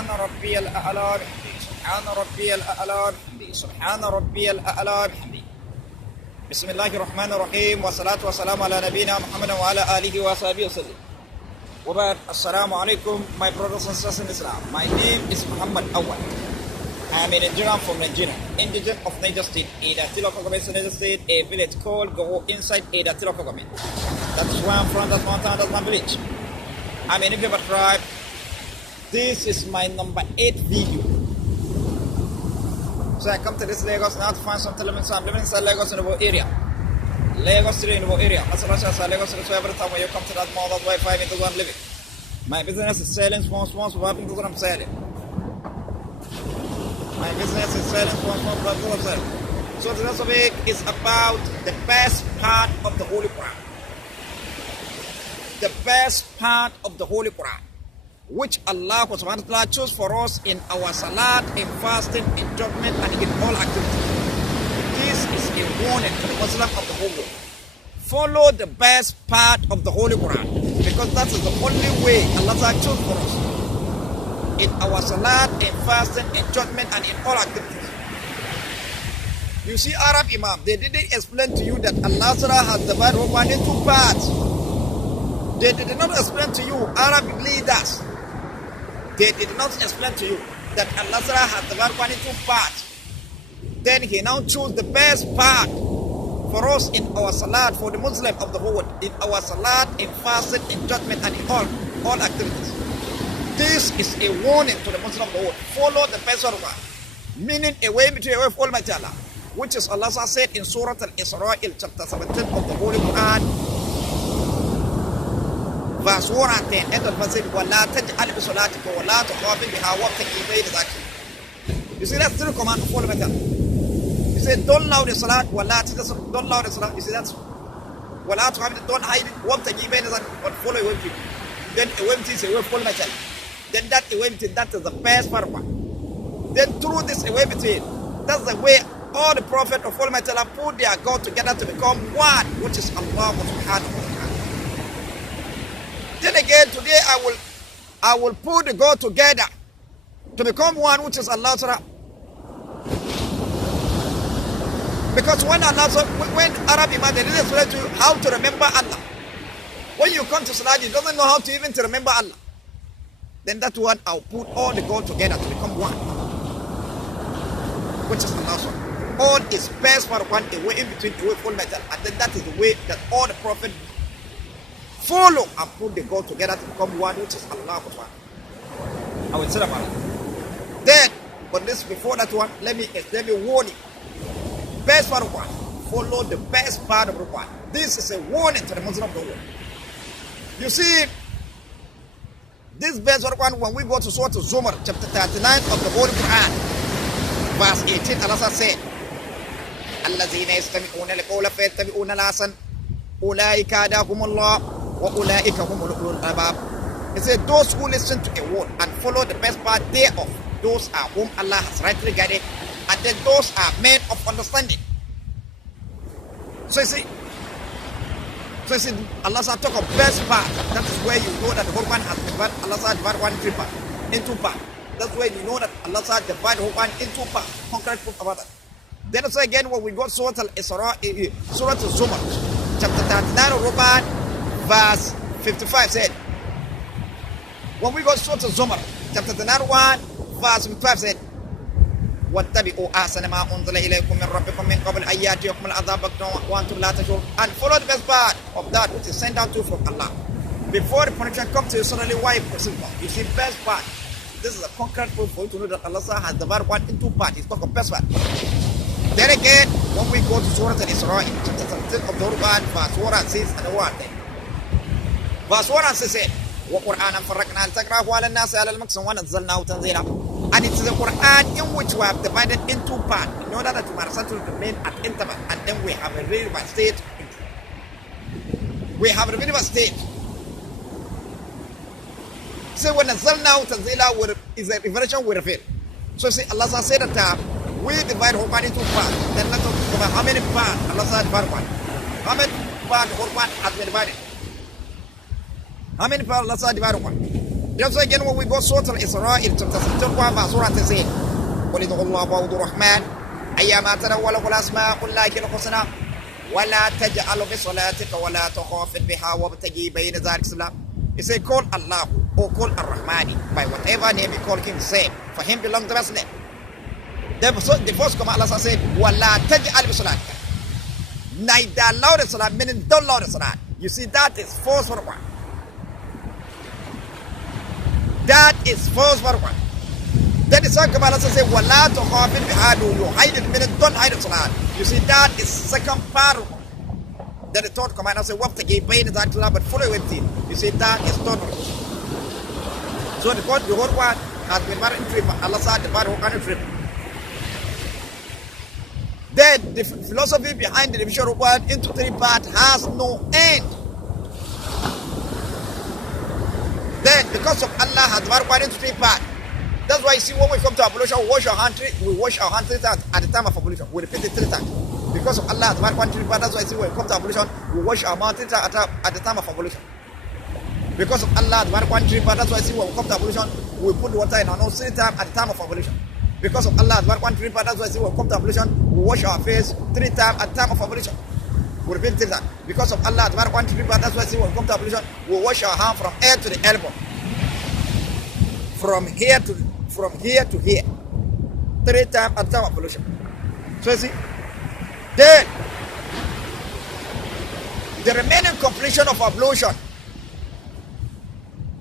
سبحان ربي الأعلى بحمده سبحان ربي الأعلى بحمده سبحان ربي الأعلى بحمده. بسم الله الرحمن الرحيم والصلاة والسلام على نبينا محمد وعلى آله وصحبه وسلم. وبعد السلام عليكم, my brothers and sisters in Islam. My name is Muhammad Awal. I am a Nigerian from Nigeria, indigent of Niger State, Edatilo Government, Niger State, a village called Go inside Edatilo Government. That is where I'm from, that's mountain, that's my village. I'm a Niger tribe. This is my number 8 video. So I come to this Lagos now to find some elements. So I'm living inside Lagos in the area. Lagos City in the area. That's what I say, Lagos City. So every time when you come to that mall, that's why 5 meters I'm living. My business is selling small, so what I'm selling. My business is selling small, so what I'm selling. So today's topic is about the best part of the Holy Quran. The best part of the Holy Quran, which Allah subhanahu wa ta'ala chose for us in our salat, in fasting, in judgment, and in all activities. This is a warning to the Muslim of the whole world. Follow the best part of the Holy Quran, because that is the only way Allah chose for us in our salat, in fasting, in judgment, and in all activities. You see, Arab Imam, they didn't explain to you that Allah has divided the Quran into two parts. They did not explain to you, Arab leaders. They did not explain to you that Allah has divided Quran into two parts. Then he now chose the best part for us in our salat, for the Muslim of the whole world, in our salat, in fasting, in judgment, and in all activities. This is a warning to the Muslim of the world. Follow the best of God, meaning away between away from Almighty Allah, which is Allah said in Surah Al-Isra, chapter 17 of the Holy Quran, verse 1 and 10, end of verse 8, وَلَا تَجْعَلْ بِصَلَاتِكَ وَلَا تُخَافِتْ بِهَا وَابْتَغِ بَيْنَ ذَلِكَ. You see, that's still a command to follow better. You say, don't allow the salat, don't allow the salat. You see, that's وَلَا تُخَافِتْ, don't hide it, وَابْتَغِ بَيْنَ ذَلِكَ, but follow away with. Then away with is away, follow better. Then that away with, that is the best part of it. Then through this away between, that's the way all the Prophet of Almighty Allah put their God together to become one, which is Allah subhanahu wa ta'ala. Then again, today I will put the God together to become one, which is Allah. Because when Arab Imam, they didn't explain to you how to remember Allah. When you come to Salah, you doesn't know how to even to remember Allah. Then that one, I'll put all the God together to become one, which is Allah. All is best for one, a way in between, a way for metal, and then that is the way that all the prophets follow and put the God together to become one, which is Allah. I will say about it. Then, but this before that one, let me warn you. Best part of one, follow the best part of the one. This is a warning to the Muslim of the world. You see, this best part of one, when we go to Surah Zumar, chapter 39 of the Holy Quran, verse 18, Allah said, الَّذِينَ يَسْتَمِعُونَ الْقَوْلَ فَيَتَّبِعُونَ الْأَحْسَنَ أُولَٰئِكَ هَدَاهُمُ اللَّهُ وَأُولَٰئِكَ هُمُ أُولُو الْأَلْبَابِ. He said, those who listen to a word and follow the best part thereof, those are whom Allah has rightly guided, and then those are men of understanding. So you see, Allah said, talk of best part. That is where you know that the whole one has divided. Allah said, divide one into part. That's where you know that Allah said, divide the whole one into part. Concrete proof about that. Then also again, when we go to Surah Al-Isra, Surah Al-Zumar, chapter 39 of Quran, verse 55 said, when we go to Surah Al-Zumar, chapter 39, verse 55 said, وَاتَّبِعُوا أَحْسَنَ مَا أُنزِلَ إِلَيْكُم مِّن رَّبِّكُم مِّن قَبْلِ أَن يَأْتِيَكُمُ الْعَذَابُ بَغْتَةً وَأَنتُمْ لَا تَشْعُرُونَ, and follow the best part of that which is sent down to you from Allah. Before the punishment comes to you, suddenly why you proceed? You see, best part. This is a concrete proof for you to know that Allah has divided one into parts. It's talking best part. Then again, when we go to Surah Al-Isra, chapter 17 of the Quran, verse 1 and 6 and 1. Verse 1 and 6 said, وَقُرْآنًا فَرَّقْنَا لِتَقْرَأَهُ عَلَى النَّاسِ عَلَى الْمُكْثِ وَنَزَّلْنَاهُ تَنزِيلًا. And it is the Quran in which we have divided into parts in order that we are to remain at interval, and then we have a river state. We have a river state. So when وَنَزَّلْنَاهُ تَنزِيلًا is a revelation we reveal. So see, Allah said that we divide Quran into parts. Then let's talk about how many parts Allah said divide one. How many parts the Quran has been divided? How many parts Allah said divide one? Just again when we go Surah Al-Isra, chapter 61, Surah Al-Zin. قل ادعوا الله وادعوا الرحمن أيما تنولوا الأسماء الله الحسنى ولا تجعل بصلاتك ولا تخافت بها وابتغي بين ذلك سبيلا. He said, call Allah or call Ar-Rahmani. By whatever name you call him, same. For him belongs the best name. The first command Allah said, وَلَا تَجْعَلْ بِصَلَاتِكَ. Neither allow the salat, meaning don't allow the salat. You see, that is false for one. That is false for one. Then the second command Allah said, وَلَا تُخَافِتْ بِهَا. You hide it, meaning don't hide the salat. You see, that is second part of one. Then the third command Allah said, وَابْتَغِي بَيْنَ ذَلِكَ سَبِيلًا, but follow with it. You see, that is third one. So the whole one has been very triple. Allah said the body will triple. Then the philosophy behind the division of one into three parts has no end. Then because of Allah has divided one into three parts. That's why you see when we come to ablution, we wash our hands 3 times at the time of ablution. We repeat it 3 times. Because of Allah has divided one into three parts. That's why you see when we come to ablution, we wash our mouth 3 times at the time of ablution. Because of Allah has divided one into three parts. That's why you see when we come to ablution, we put the water in our nose 3 times at the time of ablution. Because of Allah has divided one into three parts. That's why you see when we come to ablution, we wash our face 3 times at the time of ablution. We repeat 3 times. Because of Allah has divided one into three parts. That's why you see when we come to ablution, we wash our hand from head to the elbow. From here to here. 3 times at the time of ablution. So you see, then the remaining completion of ablution,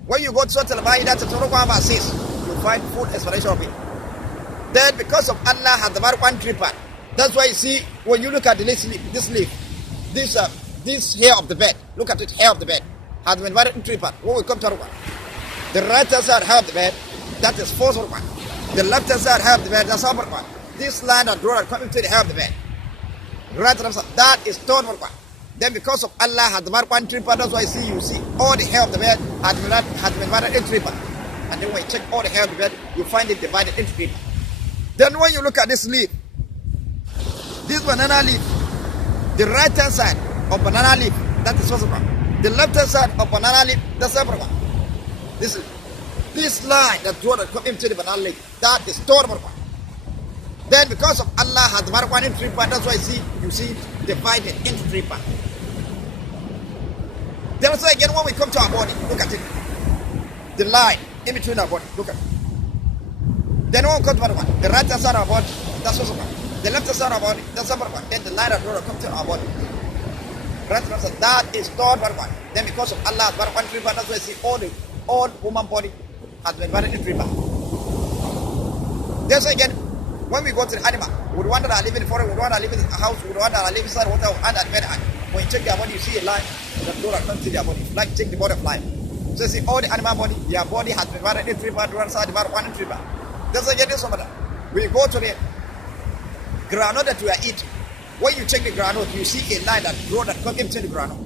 when you go to Surah Al-Ma'idah, chapter 1 verse 6, you find full explanation of it. Then because of Allah has the one tripod. That's why you see when you look at this hair of the bed, look at it, hair of the bed has been divided in tripod. When we come to one, the right hand side hair of the bed, that is fourth one. The left hand side hair of the bed, that's upper one. This line and draw coming to the hair of the bed. Right hand side, that is third one. Then because of Allah has the one tripod, that's why you see all the hair of the bed has been divided in tripod. And then when you check all the hair of the bed, you find it divided into tripod. Then when you look at this leaf, this banana leaf, the right hand side of banana leaf, that is first one. The left hand side of banana leaf, that's the second one. This line that draw come into the banana leaf, that is third one. Then because of Allah has divided one into three parts, that's why you see divided into three parts. Then also again when we come to our body, look at it. The line in between our body, look at it. Then when we come to our body, the right hand side of our body, that's first one. The left hand side of our body, that's second one. Then the line that draw come to our body. Right hand side, that is third one. Then because of Allah has divided one into three parts, that's why you see all woman body has been divided into three parts. Then so again, when we go to the animal, we want to live in the forest, we want to live in a house, we want to live inside water, and at bed. When you check their body, you see a line that door comes to their body. Like check the body of life. So you see all the animal body, their body has been divided into three parts, one side divided one into three parts. Then so again, this one, we go to the granite that we are eating. When you check the granite, you see a line that grow that comes into the granite.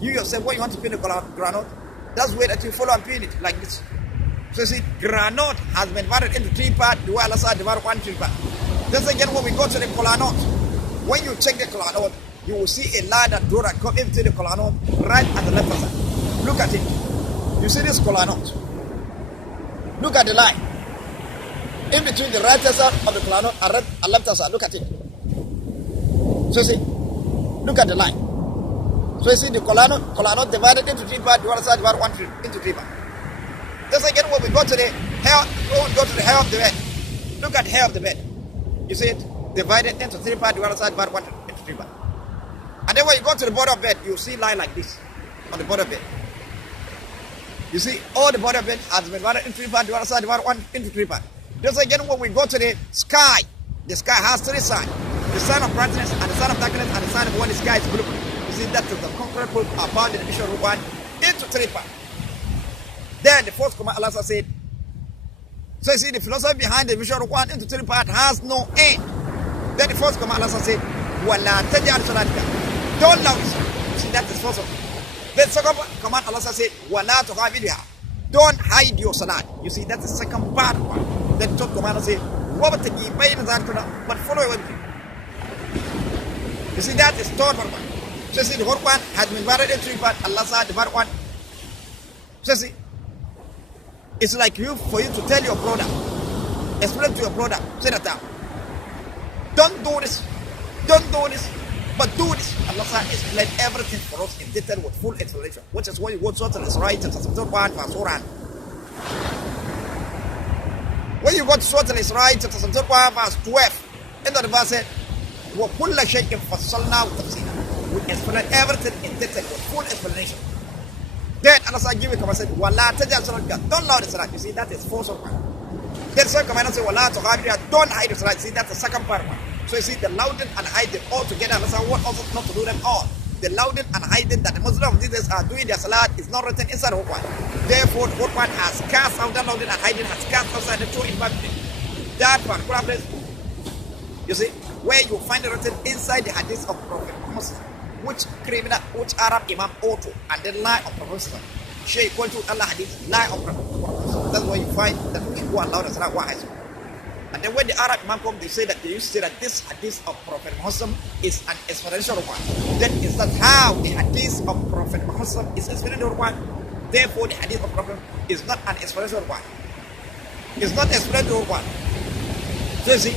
You yourself, when you want to pin the granite, that's where that you follow and pin it like this. So you see, granite has been divided into three parts, the other side divided one three parts. Then again, when we go to the kolanot, when you check the kolanot, you will see a line that draw that come into the kolanot right at the left side. Look at it. You see this kolanot. Look at the line. In between the right side of the kolanot and left side. Look at it. So you see, look at the line. So you see the kolanot divided into three parts, the other side divided one into three parts. Just again when we go to the hair, when we go to the hair of the bed, look at the hair of the bed. You see it divided into three parts, the other side divided one into three parts. And then when you go to the bottom of bed, you see line like this on the bottom of bed. You see all the bottom of bed has been divided into three parts, the other side divided one into three parts. Just again when we go to the sky has three signs: the sign of brightness and the sign of darkness and the sign of when the sky is blue. You see that is the concrete proof about the division of one into three parts. Then the fourth command Allah said, so you see the philosophy behind the division of one into three parts has no end. Then the fourth command Allah said, وَلَا تَجْعَلْ صَلَاتِكَ. Don't allow it. You see that is first of. Then second command Allah said, وَلَا تُخَافِتْ. Don't hide your salat. You see that's the second part of one. Then third command Allah said, وَابْتَغِي بَيْنَ ذَلِكَ, but follow everything. You see that is third one. So you see the fourth one has been divided into three parts. Allah said the part one. So you see, It's like for you to tell your brother, explain to your brother, say that don't do this, but do this. Allah explained everything for us in detail with full explanation, which is why you go to Surah chapter 1 verse 1. When you go to Surah Al-Isra chapter 1 verse 12, end of the verse said, وَكُلَّ شَيْءٍ فَصَّلْنَاهُ تَفْصِيلًا. We explain everything in detail with full explanation. Then Allah give a command said, وَلَا تَجْعَلْ صَلَاتَكَ. Don't louder salat. You see, that is first one. Then second command said, وَلَا تُخَافِتْ. Don't hide the salat. You see, that's the second part one. So you see, the louding and hiding all together. Allah what also not to do them all. The louding and hiding that the Muslims of these are doing their salat is not written inside the Quran. Therefore, the Quran has cast out that louding and hiding, has cast outside the true impact. That particular place, you see, where you find it written inside the hadith of Prophet Muhammad, which criminal, which Arab Imam auto, and then lie of Prophet. Shaykh going to Allah hadith, lie of Prophet. That's where you find that who allowed us salat wahid. And then when the Arab Imam come, they say that they used to say that this hadith of Prophet Muhammad is an explanation of one. Then is that how the hadith of Prophet Muhammad is explanation of one? Therefore, the hadith of Prophet is not an explanation of one. It's not explanation of one. So you see,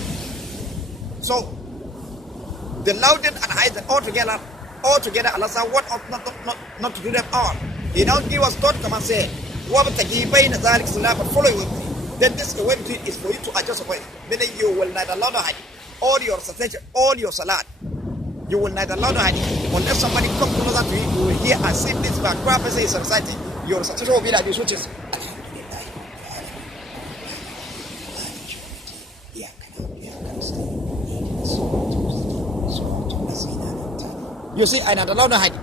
so the louding and hiding all together, Allah said, what not to do them all. He don't give us thought, come and say, what but follow with me. Then this way is for you to adjust away. Meaning you will neither allow the hadith, all your salat, all your salat. You will neither allow the hadith. Unless somebody comes closer to you, you will hear and see this back. Prophecy is reciting. Your salat will be like this, which is you see, I not allow the hadith.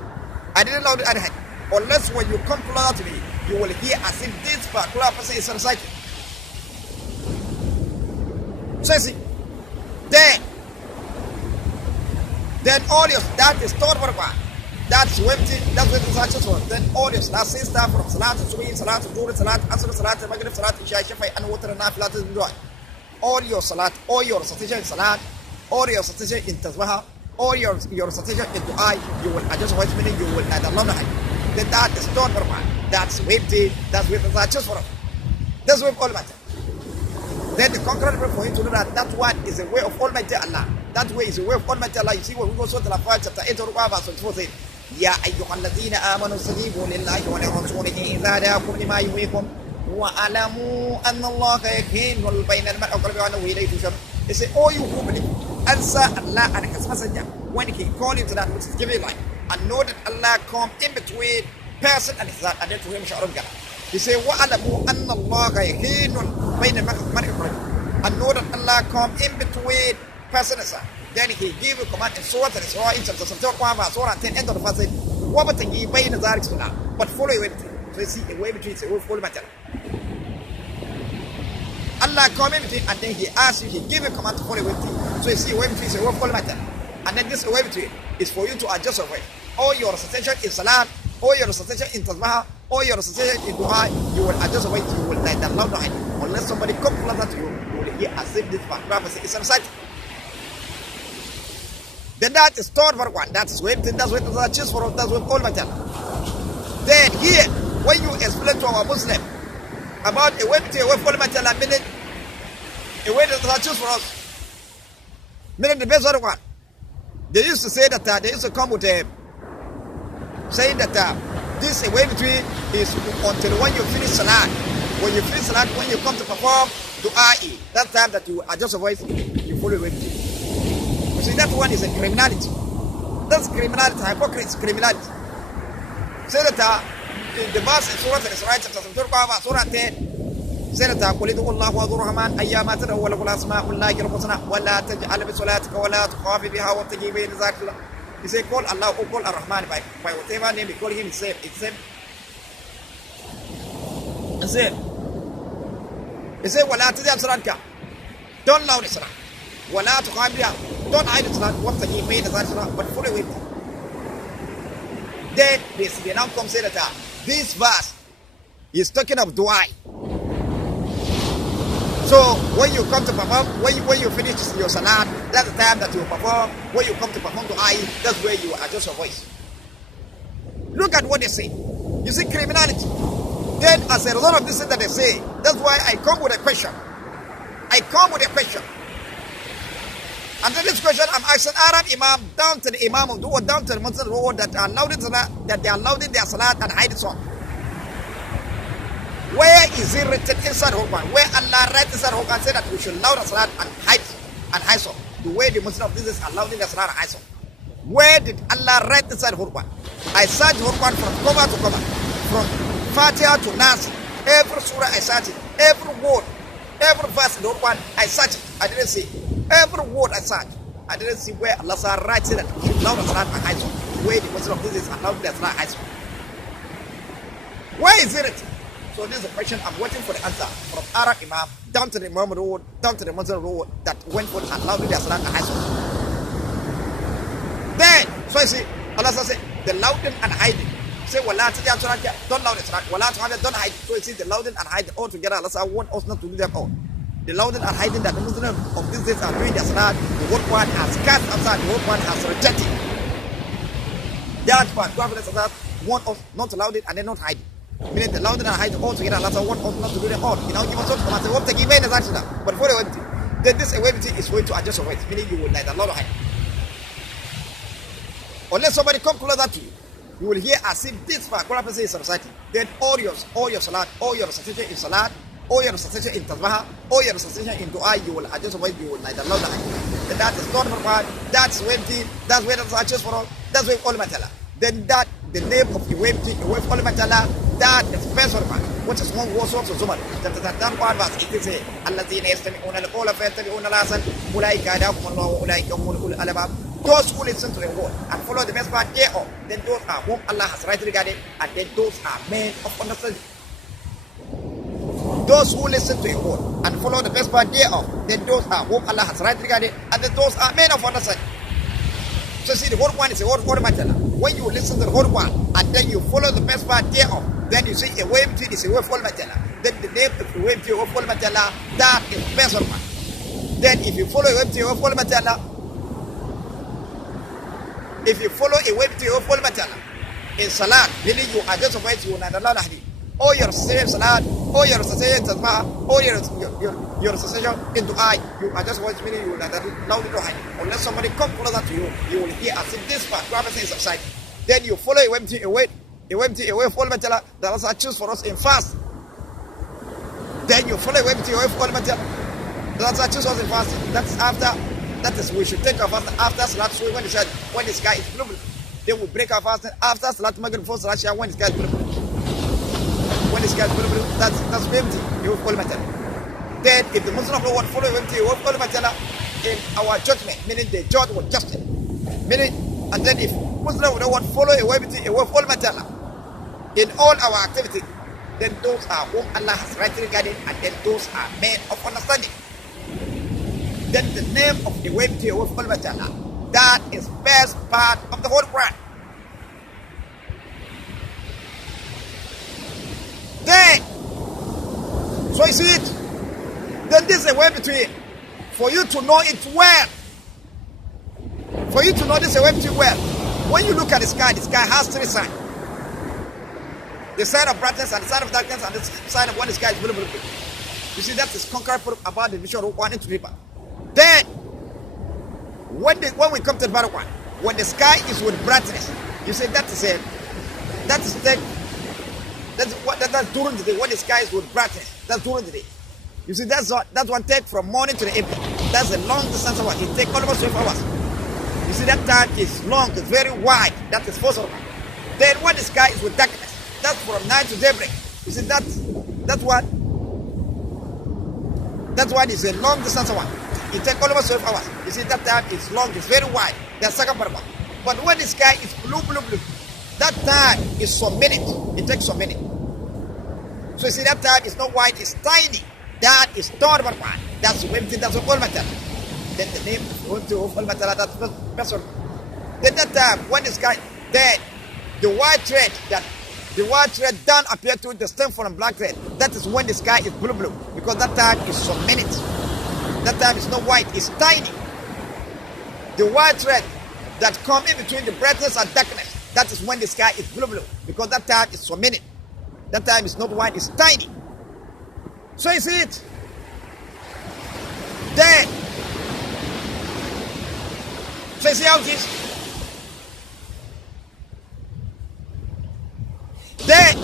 I didn't allow the hadith. Unless when you come closer to me, you will hear as if this particular person is reciting. So you see, then all your, that is third one. That's empty, that's what the such one. Then all your salat, say stuff from salat to swing, salat to dhuhr, salat, asr, salat, maghrib, salat, isha, shafi, and water, and nafilat is doing. All your salat, all your recitation in salat, all your recitation in tasbih, all your recitation in dua, you will adjust what meaning you will add Allah. Then that is third one. That's empty, that's with the such for us. That's with all matter. Then the concrete way for him to do that, that one is a way of Almighty Allah. That way is a way of Almighty Allah. You see when we go to the Al-Fatiha chapter 8 verse 24 says, يا أيها الذين آمنوا استجيبوا لله ولرسوله إذا دعاكم لما يحييكم وَاعْلَمُوا أَنَّ اللَّهَ يَحِيلُ بَيْنَ الْمَرْءِ وَقَلْبِهِ وَأَنَّهُ إِلَيْهِ تُحْشَرُونَ. He said, oh you who believe, answer Allah and His Messenger when He call you to that which is giving life, and know that Allah come in between person and His heart, and then to Him shall God. He said, وَاعْلَمُوا أَنَّ اللَّهَ يَحِيلُ بَيْنَ الْمَرْءِ وَقَلْبِهِ, and know that Allah come in between person and His heart. Then He gave a command in Surah Al-Isra in chapter 1, Surah 10, end of the verse, said, وَبَتَغِي بَيْنَ ذَلِكَ سُنَّةً, but follow it. So you see, a way between, it's a way full matter. Allah come in between, and then He asks you, He give a command to follow with you. So you see, a way between is a way full matter. And then this way between is for you to adjust your way. All your recitation in salat, all your recitation in tasbih, all your recitation in dua, you will adjust your way. You will neither loud nor high. Unless somebody comes closer to you, you will hear as if this prophecy is recited. Then that is third for one. That is way between, that's what Allah choose for us, that's what all matter. Then here, when you explain to our Muslim about a way to a way for Allah, meaning a way that Allah choose for us, meaning the best one. They used to say that they used to come with a saying that this way between is until when you finish salat. When you finish salat, when you come to perform dua, that time that you adjust your voice, you follow it. You see, that one is a criminality. That's criminality, hypocrisy, criminality. Say that in the verse in Surah Al-Isra chapter Surah 10, say that قُلِ ادْعُوا اللَّهَ وَادْعُوا الرَّحْمَنَ أَيَّامَا تَدْعُوا وَلَهُ الْأَسْمَاءُ الْحُسْنَى وَلَا تَجْعَلْ بِصَلَاتِكَ وَلَا تُخَافِتْ بِهَا وَابْتَغِ بَيْنَ ذَلِكَ. He said, call Allah or call Ar-Rahman by whatever name you call Him, it's same. It's same. It's same. He said, وَلَا تَجْعَلْ صَلَاتِكَ, don't loud the salat. وَلَا تُخَافِتْ بِهَا, don't hide the salat. وَابْتَغِ بَيْنَ ذَلِكَ, but follow it. Then they now come say that this verse is talking of dua. So when you come to perform, when you finish your salat, that's the time that you perform. When you come to perform dua, that's where you adjust your voice. Look at what they say. You see criminality. Then as a result of this thing that they say, that's why I come with a question. I come with a question. And then this question I'm asking Arab Imam down to the Imam of Dua, down to the Muslim who that are allowed in salat, that they are allowed in their salat and hide it on. Where is it written inside the Quran? Where Allah writes inside the Quran say that we should allow the salat and hide so? The way the Muslim of this is allowed in the salat and hide so. Where did Allah write inside the Quran? I searched the Quran from cover to cover, from Fatiha to Nas. Every surah I searched it, every word, every verse in the Quran I searched it. I didn't see every word I searched. I didn't see where Allah writes that we should allow the salat and hide so. Where the Muslim of this is allowed the salat and hide so. Where is it written? So this is a question I'm waiting for the answer from Arab Imam down to the Muhammad road, down to the Muslim road that went for and allowed their salat and hide so. Then, so you see, Allah says the louding and hiding. Say, don't loud the salat, don't hide. So you see, the louding and hiding all together. Allah want us not to do them all. The louding and hiding that the Muslims of these days are doing their salat, the whole one has cast outside, the whole one has rejected. That's why Prophet want us not to loud it and then not hide it. Meaning the louding and hiding all together. Allah want us not to do them all. You know, give us what to take even as actually. But for the way, then this ability is going to adjust your weight, meaning you will neither loud or hide. Unless somebody come closer to you, you will hear as if this particular person is reciting. Then all your salat, all your recitation in salat, all your recitation in tasbah, all your recitation in dua, you will adjust your weight, you will neither loud or hide. Then that is not for part, that's when that's where the adjust for all, that's where all matter. Then that the name of the way all matter, that is special one, which is one was also Zumar. That one was it is a Allazina yastami'una al-qawla fayattabi'una al-ahsan ulaika hadahum Allahu ulaika humul ulul albab. Those who listen to the word and follow the best part thereof, then those are whom Allah has rightly regarded, and then those are men of understanding. Those who listen to the word and follow the best part thereof, then those are whom Allah has rightly regarded, and then those are men of understanding. So see, the whole one is a word for matter. When you listen to the whole one and then you follow the best part thereof, then you see a way between is a way for matter. Then the name of the way between for matter, that is best one. Then if you follow a way between for matter, if you follow a way to your full matter in salat, meaning you are just away to another hadith, or your same salat, or your recitation in tasbah, or your recitation in dua, you are just away to meaning you will not allow it to hide. Unless somebody come closer to you, you will hear as if this part, prophecy is outside. Then you follow a way to a way full matter that Allah choose for us in fast. Then you follow a way to a way full matter that Allah choose us in fast. That's after. That is, we should take our fast after Salat Suwi when the sky is blue. Then we break our fast after Salat Maghrib before Salat Shah when the sky is blue. When the sky is blue, that's empty. You will follow matter. Then if the Muslim of the world follow empty, you will follow matter in our judgment, meaning the judge will justice. Meaning, and then if Muslim of the world follow empty, you will follow matter in all our activities, then those are whom Allah has rightly regarded, and then those are men of understanding. Then the name of the way to your that is best part of the whole Quran. Then, so you see it. Then this is a way between for you to know it well. For you to know this is a way between well. When you look at the sky has three signs. The sign of brightness and the sign of darkness and the sign of when the sky is blue. You see that is concrete proof about the vision of one into people. Then, when we come to the bottom one, when the sky is with brightness, you say that's during the day. When the sky is with brightness, that's during the day. You see, that's one take from morning to the evening. That's a long distance of what it takes almost 12 hours. You see, that time is long, it's very wide. That is possible. Then when the sky is with darkness, that's from night to daybreak. You see, that's what is a long distance of what. It takes almost 12 hours. You see, that time is long, it's very wide. That's second part. But when the sky is blue, that time is some minutes. It takes some minutes. So you see, that time is not wide, it's tiny. That is third part. That's empty, that's all matter. Then the name of all matter, that's person. Then that time, when the sky, then the white thread down appear to distinct from black thread. That is when the sky is blue, because that time is some minutes. That time is not white, it's tiny. The white thread that come in between the brightness and darkness, that is when the sky is blue, because that time is some minute. That time is not wide, it's tiny. So you see it. Then, so you see how it is. Then,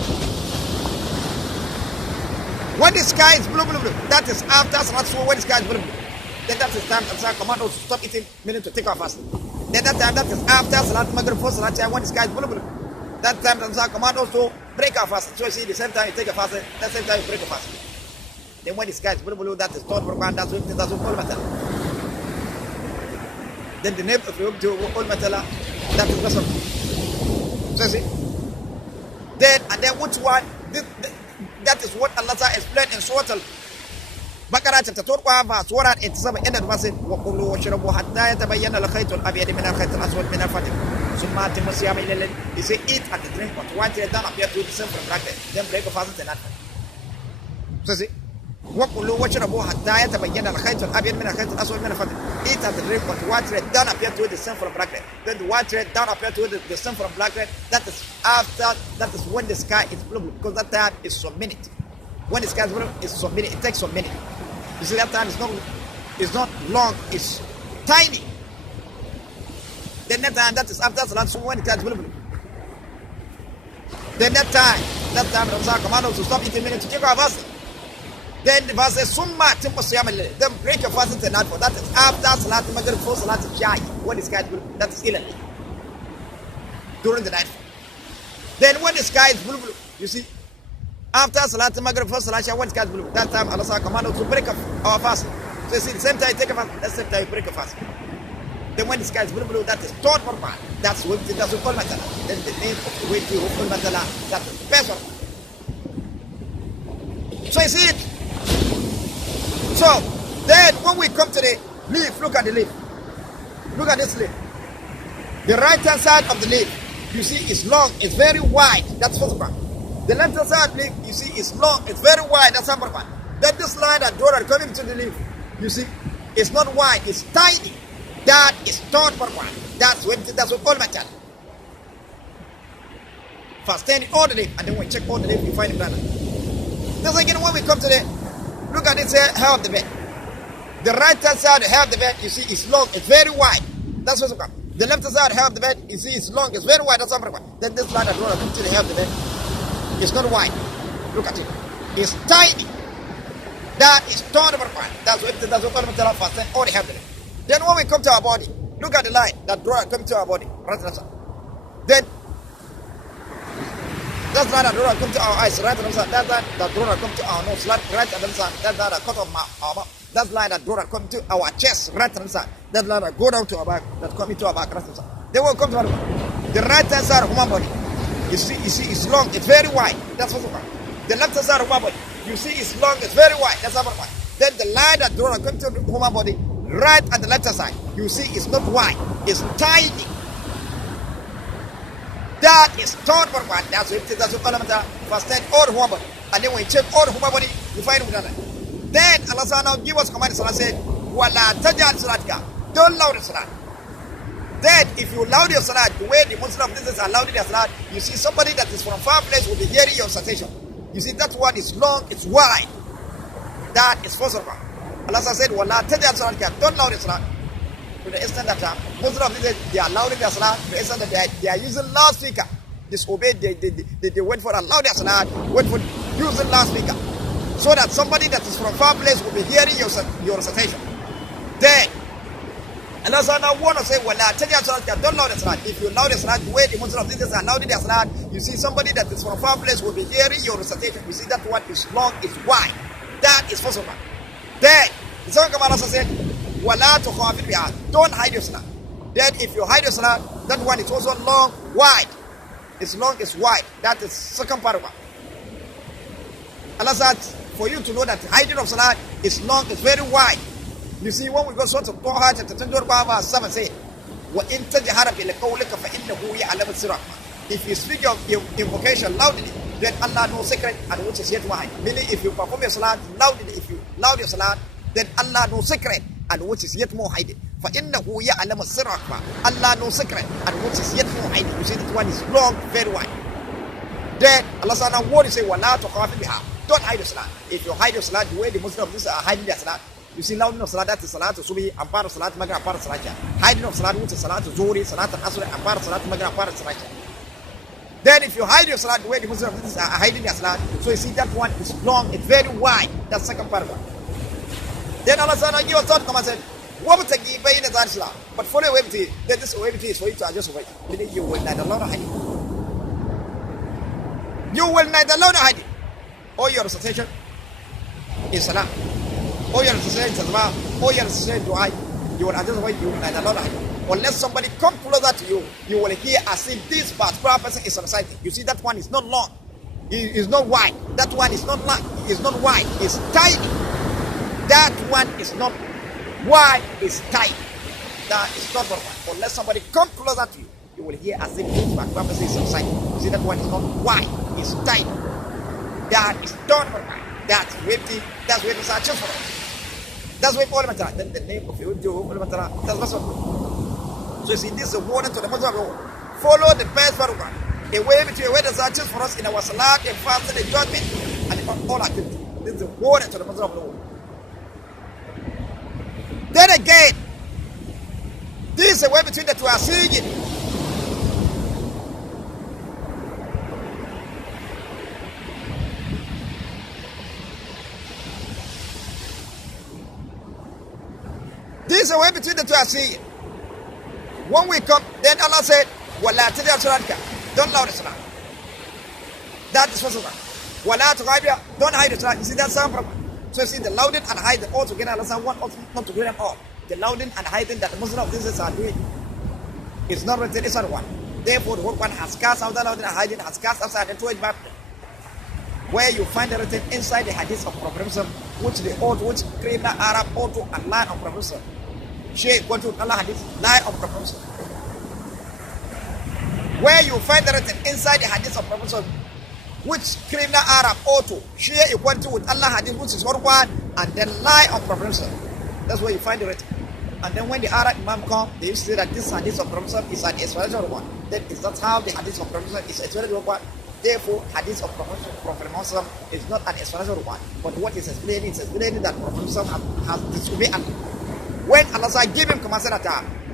when the sky is blue, that is after Salat. So when the sky is blue, then that is time to command us to stop eating, meaning to take our fast. Then that time, that is after Salat Maghrib, for Salat, when the sky is blue. That time to command us to break our fast. So you see, the same time you take a fast, the same time you break a fast. Then when the sky is blue, that is thought for man, that's what all matter. Then the name of the all matter, that is vessel. So you see. Then, and then which one? That is what Allah explained in Surah Al-Baqarah chapter 12 verse 187 end of verse وَقُلُوا وَاشْرَبُوا حَتَّى يَتَبَيَّنَ الْخَيْطُ الْأَبْيَضُ مِنَ الْخَيْطِ الْأَسْوَدِ مِنَ الْفَجْرِ ثُمَّ أَتِمُّوا الصِّيَامَ إِلَى اللَّيْلِ. He said eat and drink, but once you're done appear to the same from practice. Then break a fast and not. So see, وَقُلُوا وَاشْرَبُوا حَتَّى يَتَبَيَّنَ الْخَيْطُ الْأَبْيَضُ مِنَ الْخَيْطِ الْأَسْوَدِ مِنَ الْفَجْرِ. Eat and drink, but once you're done appear to the same from practice. Then the white red down appear to the same from black red. That is after, that is when the sky is blue, because that time is some minute. When the sky is blue, it's some minute. It takes some minute. You see, that time is not long. It's tiny. Then that time, that is after Salat. So when the sky is blue. Then that time Ramzan command us to stop eating minute to take our fast. Then the verse says, Summa timmu siyam al-layl. Then break your fast into night for that is after Salat Maghrib, before Salat Isha. When the sky is blue, that is ilal. During the night. Then when the sky is blue, you see, after Salat Maghrib, before Salat Isha, when the sky is blue, that time Allah command us to break our fast. So you see, the same time you take a fast, the same time you break a fast. Then when the sky is blue, that is third for man. That's what call matala. Then the name of the way to call matala, that is the best one. So you see it. So then when we come to the leaf, look at the leaf. Look at this leaf. The right hand side of the leaf, you see, is long, it's very wide. That's first part. The left hand side of the leaf, you see, is long, it's very wide. That's second part. Then this line that draw that coming to the leaf, you see, it's not wide, it's tiny. That is third part. That's what all matter. First, then all the leaf, and then when you check all the leaf, you find the banana. That's again when we come to the, look at this hair of the bed. The right hand side hair of the bed, you see, is long, it's very wide. That's what's come. The left hand side hair of the bed, you see, it's long, it's very wide. That's what I'm. Then this line that draw to the hair of the bed, it's not wide. Look at it. It's tiny. That is third part. That's what I'm telling first. Then all the hair of the bed. Then when we come to our body, look at the line that draw come to our body. Right hand side. Then that's line that draw come to our eyes. Right hand side. That line that draw come to our nose. Right hand side. That line that cut off our mouth. That line that draw come to our chest. Right hand side. That line that go down to our back. That come into our back. Right hand side. Then we'll come to our the right hand side of human body. You see, it's long. It's very wide. That's what's about. The left hand side of human body. You see, it's long. It's very wide. That's what's about. Then the line that draw come to the human body. Right at the left hand side, you see it's not wide, it's tiny. That is third one. That's what first then all human body. And then when you check all human body, you find it. Then Allah now give us command. Allah said, Wala tajal salatka. Don't loud the salat. Then if you loud your salat, the way the Muslim of this are loud their salat, you see somebody that is from far place will be hearing your citation. You see that one is long, it's wide. That is first of all. Allah said, Wala tajal salatka. Don't loud the salat. To the extent that Muslims of this they are loud their salat, to the extent that they are using loudspeaker. Disobey, they wait for a loud their salat, wait for using loudspeaker. So that somebody that is from far place will be hearing your recitation. Then, and also now want to say, well, don't loud the salat. If you loud the salat, the way the Muslims of this are loud the salat, you see somebody that is from far place will be hearing your recitation. You see that one is long, it's wide. That is possible. Then, the Second Command also said, don't hide your salat. Then if you hide your salat, that one is also long, wide. It's long, it's wide. That is second part of it. Allah said, for you to know that hiding of salat is long, it's very wide. You see, when we go sort of Taha chapter 24 verse 7 say, وَإِن تَجْهَرَ بِلَقَوْلِكَ فَإِنَّهُ يَعْلَمُ السِّرَّ. If you speak your invocation loudly, then Allah knows secret and which is yet wide. Meaning, if you perform your salat loudly, if you loud your salat, then Allah knows secret and which is yet more hidden. فَإِنَّهُ يَعْلَمُ السِّرَّ. Allah knows secret and which is yet more hidden. You see, that one is long, very wide. Then Allah Subhanahu wa ta'ala say, "Wala tuqafi biha." Don't hide your salat. If you hide your salat, the way the Muslims are hiding their salat, you see louding of salat, that is salat subhi, and part of salat maghrib, and part of salat isha. Hiding of salat, which is salat zuhri, salat al-asr, and part of salat maghrib, and part of salat isha. Then if you hide your salat the way the Muslims are hiding their salat, so you see that one is long, it's very wide. That's second paragraph. Then Allah Subhanahu wa ta'ala give us thought, come and said, what to give in the salat? But follow away with it. Then this away with it is for you to adjust away. Meaning you will neither allow nor hide it. You will neither allow nor hide it. All your recitation is salah. All your recitation is salah. All your recitation dua. You will adjust away. You will neither allow nor hide it. Unless somebody come closer to you, you will hear as if this particular person is reciting. You see that one is not long. It is not wide. That one is not long. It's not wide. It's tiny. That one is not wide. It's tiny. That is not one. Unless somebody come closer to you, you will hear as if this particular person is reciting. You see that one is not wide. It's tiny. That is not one. That's waiting. That's waiting for us. That's waiting for all. Then the name of you do. That's what. So you see, this is a warning to the Muslim. Follow the best paragraph. A way between where the searches for us in our salat and fasting and judgment and all activity. This is a warning to the Muslim of the world. Then again, this is a way between the two are seeing it. This is a way between the two are seeing it. When we come, then Allah said, "Wala tadiyal salatka." Don't allow the salat. That is what's wrong. Wala tuqabiya. Don't hide the salat. You see that's some problem. So you see the louding and hiding all together. Allah said, "One not to do them all." The louding and hiding that the Muslims of this are doing is not written. It's not one. Therefore, the whole one has cast out the louding and hiding, has cast outside and throw it back. Where you find it written inside the hadith of Prophet, which the old, which criminal Arab auto and line of Prophet. Shaykh, what to Allah hadith, lie of Prophet. Where you find the written inside the hadith of Prophet, which criminal Arab auto, share equal to with Allah hadith, which is Quran, and then lie of Prophet. That's where you find the written. And then when the Arab Imam come, they used to say that this hadith of Prophet is an explanation one. That is not how the hadith of Prophet is explanation one. Therefore, hadith of Prophet Muhammad is not an explanation one. But what is explaining is explaining that Prophet has disobeyed Allah. When Allah said, give him command,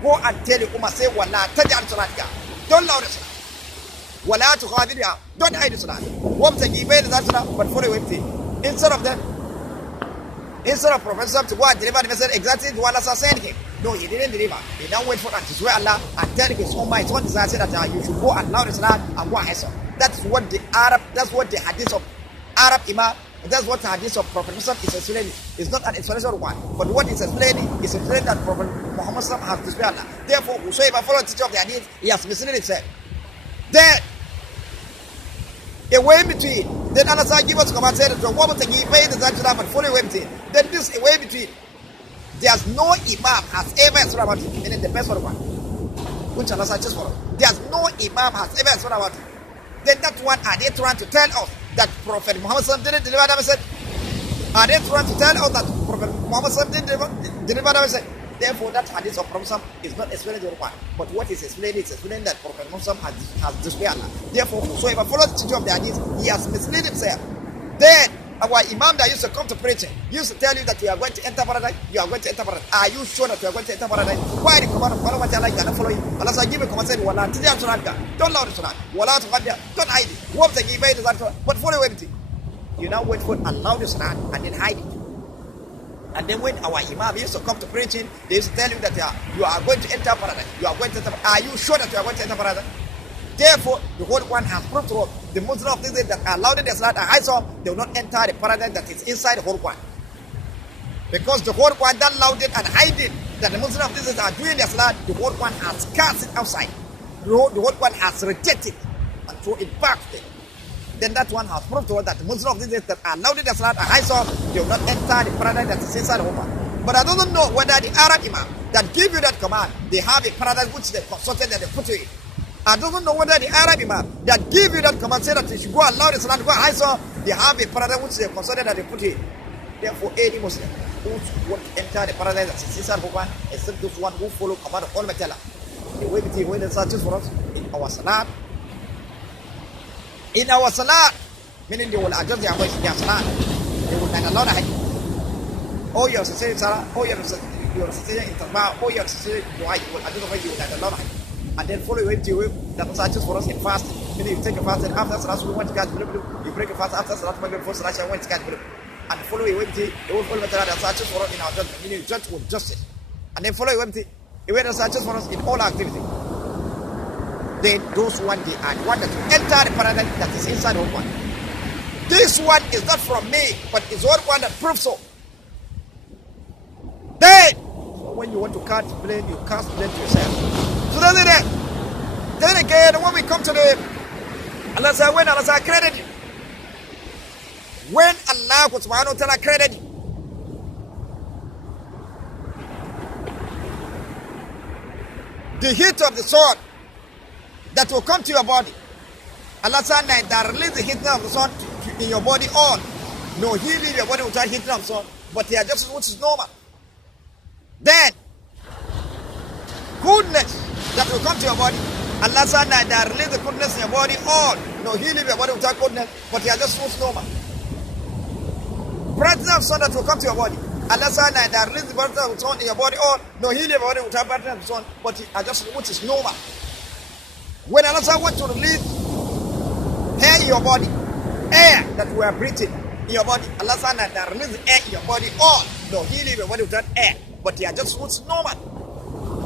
go and tell your Ummah, say, Wala tajal salatka. Don't allow the salat. Wala tuqabiha. Don't hide the salat. Won't take away the salat, but follow him. Instead of them, instead of Prophet to go and deliver the message exactly to Allah sent him. No, he didn't deliver. He now wait for to swear Allah and tell his Ummah, his own desire, that you should go and allow the salat and go and hasten. That's what the Arab, that's what the hadith of Arab Imam, that's what the hadith of Prophet Muhammad is explaining. It's not an explanation one, but what is explaining is explaining that Prophet Muhammad has to swear Allah. Therefore, whosoever follows the teaching of the hadith, he has misled himself. Then, a way between, then Allah said, give us command, said, what to give pay the Zajra, but fully way between. Then this a way between. There's no Imam has ever explained about it, meaning the best one. Which Allah said just for us. There's no Imam has ever explained about it. Then that one, are they trying to tell us that Prophet Muhammad didn't deliver the message? Are they trying to tell us that Prophet Muhammad didn't deliver the message? Therefore, that hadith of Prophet is not explaining the one. But what is explaining is explaining that Prophet Muhammad has disobeyed Allah. Therefore, whosoever follows the teaching of the hadith, he has misled himself. Then, our Imam that used to come to preaching used to tell you that you are going to enter paradise. You are going to enter paradise. Are you sure that you are going to enter paradise? Why the command of Allah like that? Follow him. Allah said, give a command, said, Wala tijal salatka. Don't allow the salat. Wala tuqabiha. Don't hide it. What to give the salat? But follow everything. You now wait for allow the salat and then hide it. And then when our Imam used to come to preaching, they used to tell you that you are going to enter paradise. You are going to enter. Are you sure that you are going to enter paradise? Therefore, the whole one has proved to us the Muslims of this day that are allowed in the salat and high saw, they will not enter the paradise that is inside the whole one. Because the whole one that allowed it and hiding that the Muslims of this day are doing the salat, the whole one has cast it outside. The whole one has rejected and thrown it back there. Then that one has proved to us that the Muslims of this day that are allowed in the salat and high saw, they will not enter the paradise that is inside the whole one. But I don't know whether the Arab Imam that give you that command, they have a paradise which they consulted that they put you in. I don't know whether the Arab Imam that give you that command say that you should go allow the salat, go high saw, they have a paradise which they consulted that they put you in. Therefore, any Muslim who won't enter the paradise that is inside the whole one, except those one who follow command of Almighty Allah. The way between when the salat is for us in our salat, In our salah, meaning they will adjust their voice in their salah. They will not allow that. Oh, you're saying salah, oh, you're saying in Tazmah, oh, you're saying dua, you will adjust the voice, you will not allow that. And then follow it to you, that was just for us in fasting. Meaning you take a fast and after salah, you want to catch blue, you break a fast after salah, before salah, you want to catch blue. And follow it with it, will follow that that's just for us in our judgment, meaning judge with justice. And then follow it with it, that's just for us in all activity. Then those one they are the one that will enter the paradise that is inside of one. This one is not from me, but is one that proves so. Then, so when you want to cast blame, you cast blame to yourself. So that's it. Then again, when we come to the Allah said, when Allah said credit you, when Allah subhanahu wa ta'ala credit you, the heat of the sun that will come to your body, Allah said that release the heat of the sun in your body on. No, he leave your body without heat of the sun, but they are just what is normal. Then, goodness that will come to your body, Allah said that release the goodness in your body on. No, he leave your body without goodness, but they are just what's normal. Brightness of sun that will come to your body, Allah said that release the brightness of the sun in your body on. No, he leave your body without brightness of the sun, but they are just what is normal. When Allah said want to release air in your body, air that we are breathing in your body, Allah said that release the air in your body on. No, he leave your body without air, but they are just what's normal.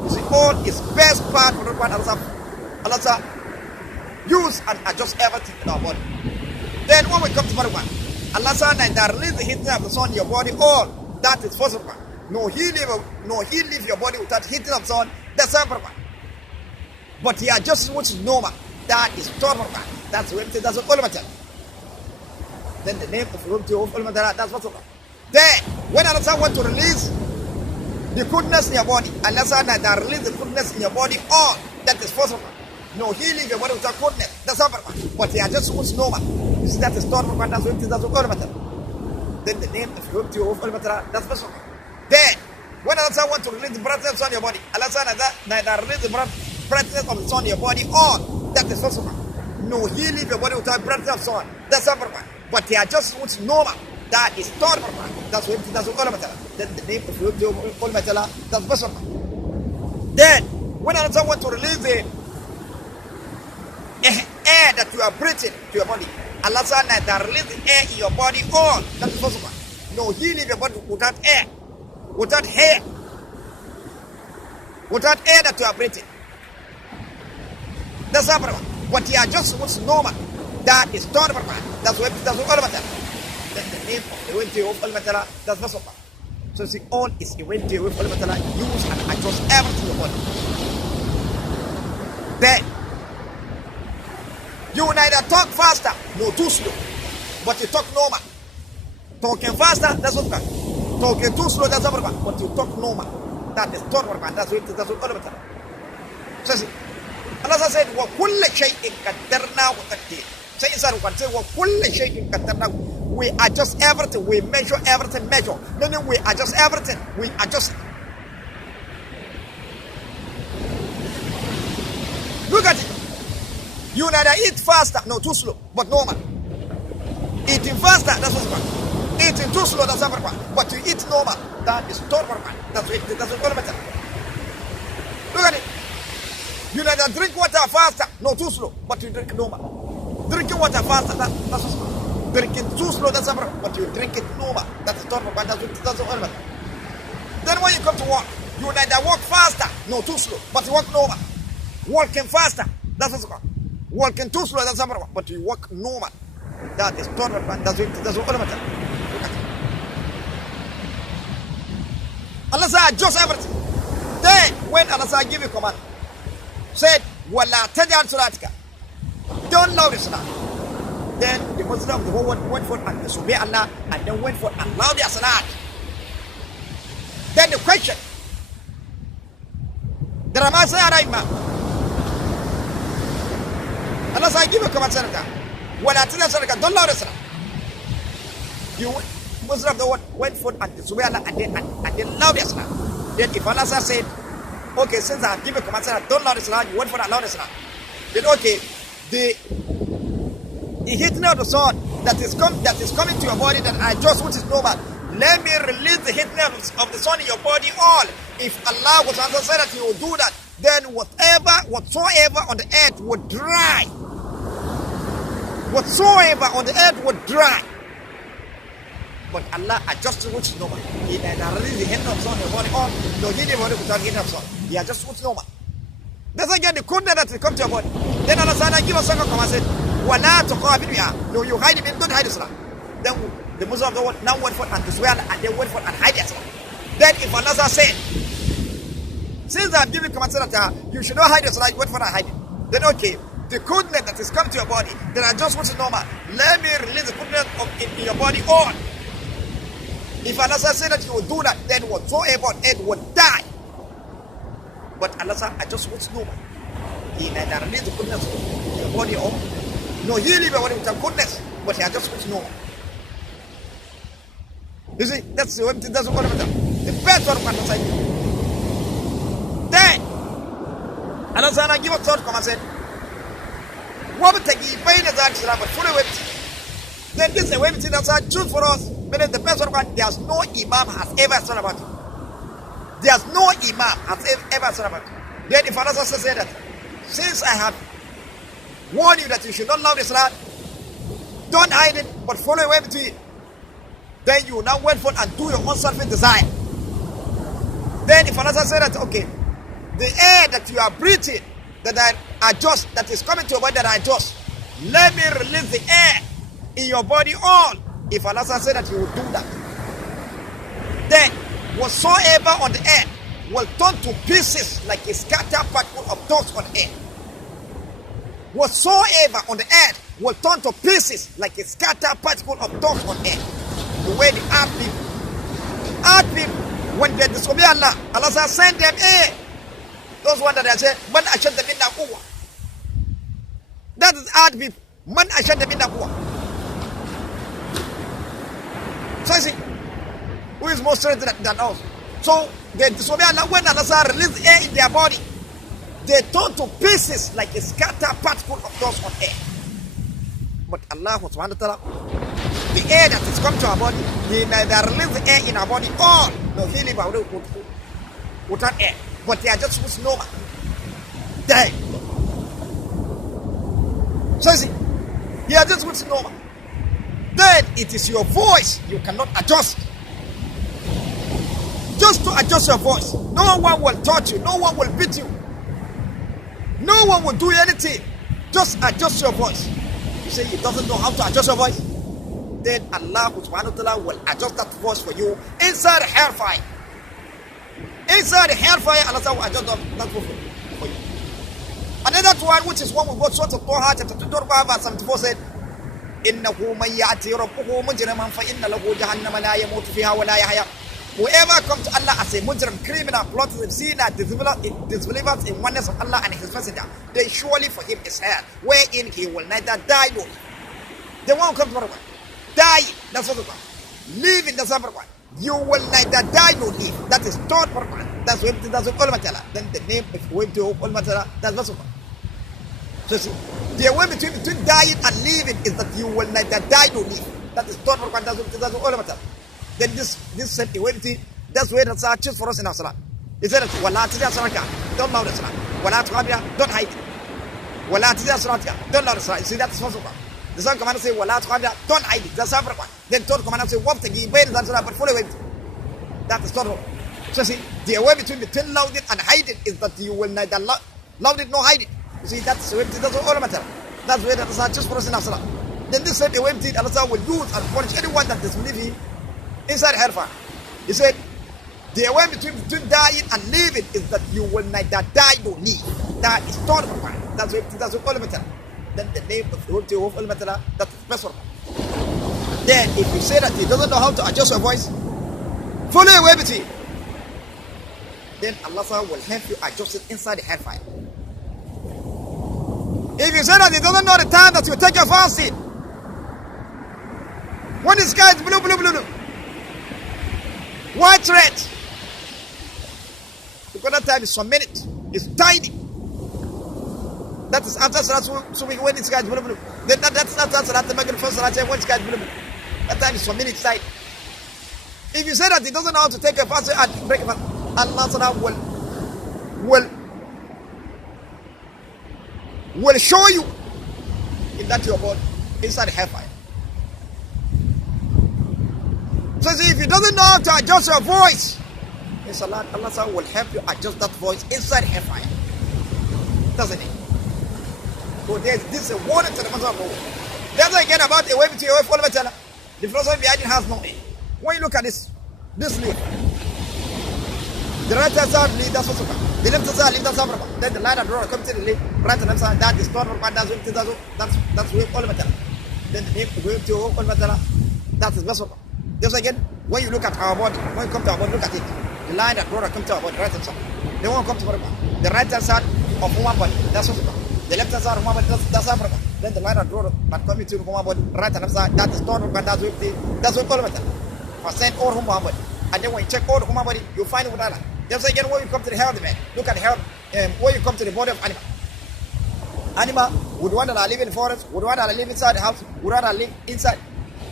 You see, all is best part of what Allah said, use and adjust everything in our body. Then when we come to one, Allah said that release the heat of the sun in your body on. That is first one. No, he leave your body without heating of the sun. That's second one. But he adjusts what's normal. That is third one. That's what that's what ultimate. Then the name of ultimate, that's what's one. Then when Allah want to release the goodness in your body, Allah said that release the goodness in your body on. That is first one. No, he leave your body without goodness. That's second one. But he adjusts what's normal. You see, that is third one. That's what ultimate. Then the name of ultimate, that's first one. Then when Allah want to release the brightness on your body, Allah said that release the brightness of the sun in your body on. That is first one. No, he leave your body without brightness of the sun. That's second one. But they are just what's normal. That is third one. That's what ultimate. Then the name of ultimate, that's first one. Then when Allah want to release the air that you are breathing to your body, Allah said that release the air in your body on. That's the first one. No, he leave your body without air, without air that you are breathing. That's the one. But you are just what's normal. That is third one. That's what all about that. Then the name of the way of Allah, that's the first one. So see, all is a way of Allah. Use and adjust everything in your body. Then you neither talk faster nor too slow, but you talk normal. Talking faster, that's what bad. Talking too slow, that's what bad. But you talk normal. That is third one. That's what all about that. So see, Allah said, وَكُلَّ شَيْءٍ قَدَّرْنَاهُ تَقْدِيرًا. Say inside one, say وَكُلَّ شَيْءٍ قَدَّرْنَاهُ. We adjust everything. We measure everything. Meaning we adjust everything. We adjust it. Look at it. You neither eat faster, no, too slow, but normal. Eating faster, that's what's bad. Eating too slow, that's not bad. But you eat normal, that is normal. That's what matter. Look at it. You neither drink water faster, no, too slow, but you drink normal. Drinking water faster, that's what's bad. Drinking too slow, that's not bad, but you drink it normal. That's normal, that's what matter. Then when you come to walk, you neither walk faster, no, too slow, but you walk normal. Walking faster, that's what's bad. Walking too slow, that's number one, but you walk normal. That is normal, that's what matter. Allah said, adjust everything. Then, when Allah said, give you command, said, وَلَا تَجْعَلْ صَلَاتِكَ. Don't loud the salah. Then the Muslim of the whole world went for and disobey Allah, and then went for and loud their salat. Then the question, the Ramah said, Allah said, give a command, don't loud the salah. You Muslim of the world went for and disobey Allah, and then loud the salah. Then if Allah said, okay, since I have given a command, don't loud the salah, you went for and loud the salah. Then okay, the heating of the sun that is coming to your body that I adjust, which is normal. Let me release the heating of the sun in your body all. If Allah was to say that He will do that, then whatsoever on the earth would dry. Whatsoever on the earth would dry. But Allah adjusts which is normal. He neither release the heating of the sun in your body or no heating your body without heating of the sun. He adjusts what's normal. Doesn't get the coolness that will come to your body. Then Allah Ta'ala give us a come and said, وَلَا تُقَابِلْ بِهَا. No, you hide it, don't hide it. Then the Muslims of the world now went for and swear and they went for and hide it. Then if Allah said, since I have given command that you should not hide it, wait for and hide it. Then okay, the coolness that is coming to your body, then I just want to normal. Let me release the coolness in your body all. If Allah said that you will do that, then whatsoever on earth will die. But Allah said, I just want to normal. He neither release the goodness in your body or no healing your body with goodness, but He just wants to know. You see, that's the way it doesn't matter. The best one of side. Then Allah said, give us thought come and said, what would take you pay the Zach, but fully with. Then this is the way we choose for us. But the best one, there's no Imam has ever said about it. There's no Imam has ever said about it. Then if Allah said that, since I have warned you that you should not love the Salah, don't hide it, but follow away between it. Then you now went for and do your own selfish desire. Then if Allah said that, okay, the air that you are breathing, that I adjust, that is coming to your body that I adjust, let me release the air in your body all. If Allah said that you will do that, then whatsoever on the earth will turn to pieces like a scattered particle of dust on air. Whatsoever on the earth will turn to pieces like a scattered particle of dust on air. The way the earth people, when they disobey Allah, Allah says send them air. Those ones that they say, man ashad them in the quwwah. That is earth people. Man ashad them in the quwwah. So I see, who is more strength than us? So they disobey Allah. When Allah release air in their body, they turn to pieces like a scattered particle of dust on air. But Allah subhanahu wa ta'ala, the air that is coming to our body, He neither release the air in our body or no, He live without air. But they are just supposed to know. There. So you see, He are just supposed to know. Then it is your voice you cannot adjust. Just to adjust your voice. No one will touch you. No one will beat you. No one will do anything. Just adjust your voice. You say he doesn't know how to adjust your voice? Then Allah subhanahu wa ta'ala will adjust that voice for you inside the hellfire. Inside the hellfire, Allah will adjust that voice for you. Another one, which is one we got sort of Torah chapter 2 verse 74 said, إِنَّهُ مَنْ يَأْتِي رَبُّهُ مُجْرِمًا فَإِنَّ لَهُ جَهَنَّمَ لَا يَمُوتُ فِيهَا وَلَا يَحْيَا. Whoever comes to Allah as a mujrim, criminal, plotters, sinner, disbelievers in oneness of Allah and His Messenger, then surely for him is hell, wherein he will neither die nor live. They won't come to one. Die, that's what it's called. Live in the second one. You will neither die nor live. That is third one. That's what Allah. Then the name of Allah, that's what's called. So see, the way between dying and living is that you will neither die nor live. That is third one. That's what Allah. Then this said equality, that's where the Salah choose for us in our Salah. He said, Wala tizya salaka, don't love the Salah. Wala tuqabia, don't hide it. Wala tizya salaka, don't love the Salah. You see, that's first one. The second command say, Wala tuqabia, don't hide it. That's the second one. Then third command say, Wabtagi, bear the Salah, but follow it. That is third one. So see, the way between love it and hide it is that you will neither love it nor hide it. You see, that's the way it doesn't all matter. That's where the Salah choose for us in our Salah. Then this said, the way Allah will use and punish anyone that disbelieves Him inside hellfire. He said, the way between dying and living is that you will neither die nor live. That is third one. That's what all matter. Then the name of the whole all matter, that's the best one. Then if you say that he doesn't know how to adjust your voice, follow away between, then Allah will help you adjust it inside the hellfire. If you say that he doesn't know the time that you take your fasting, when the sky is blue, white, red, because that time is some minutes, it's tiny. That is after Salat Subhi when it's guys blue. Then that's after Salat Maghrib first Salat when it's guys blue. That time is for minutes side. If you say that he doesn't know how to take a fast and break a fast, Allah Subhanahu will show you in that your body inside the hellfire. So see, if you doesn't know how to adjust your voice in Salat, Allah will help you adjust that voice inside hellfire. Doesn't it? So this is a warning to the Muslim world. That's again about a way between your wife and the philosophy behind it has no name. When you look at this leaf, the right hand side leaf, that's what's up. The left hand side leaf, that's up. Then the line and draw comes to the leaf, right hand side, that is torn from that's way all of it. Then the way to all of it, that is best of. Just again, when you look at our body, when you come to our body, look at it. The line that draw comes to our body, right hand side. They won't come to the right hand side of one body, that's what's up. The left hand side of one body, that's up. Then the line that draw that comes to one body, right hand side, that is torn from that's way all of it. Percent all human body. And then when you check all the human body, you find what I like. Just again, when you come to the health man, look at the health, when you come to the body of animal. Animal would want that I live in the forest, would want that I live inside the house, would want that I live inside,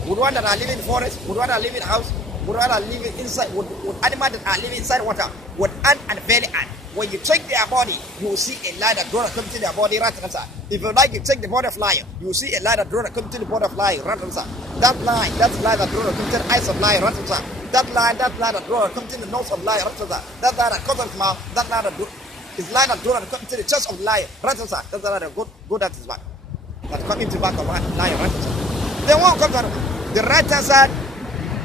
would want that I live in the forest, would want that I live in the house, would want that I live inside, would animal that I live inside water, would ant and very ant. When you check their body, you will see a line that draw come to their body right on the side. If you like, you check the body of lion, you will see a line that draw come to the body of lion right on the side. That line that draw come to the eyes of lion right on the side. That line that draw come to the nose of lion right on the side. That line that comes out of his mouth, that line that draw come to the chest of lion right on the side. That's the line that go at his back. That come into the back of lion right on the side. They won't come to the right hand side,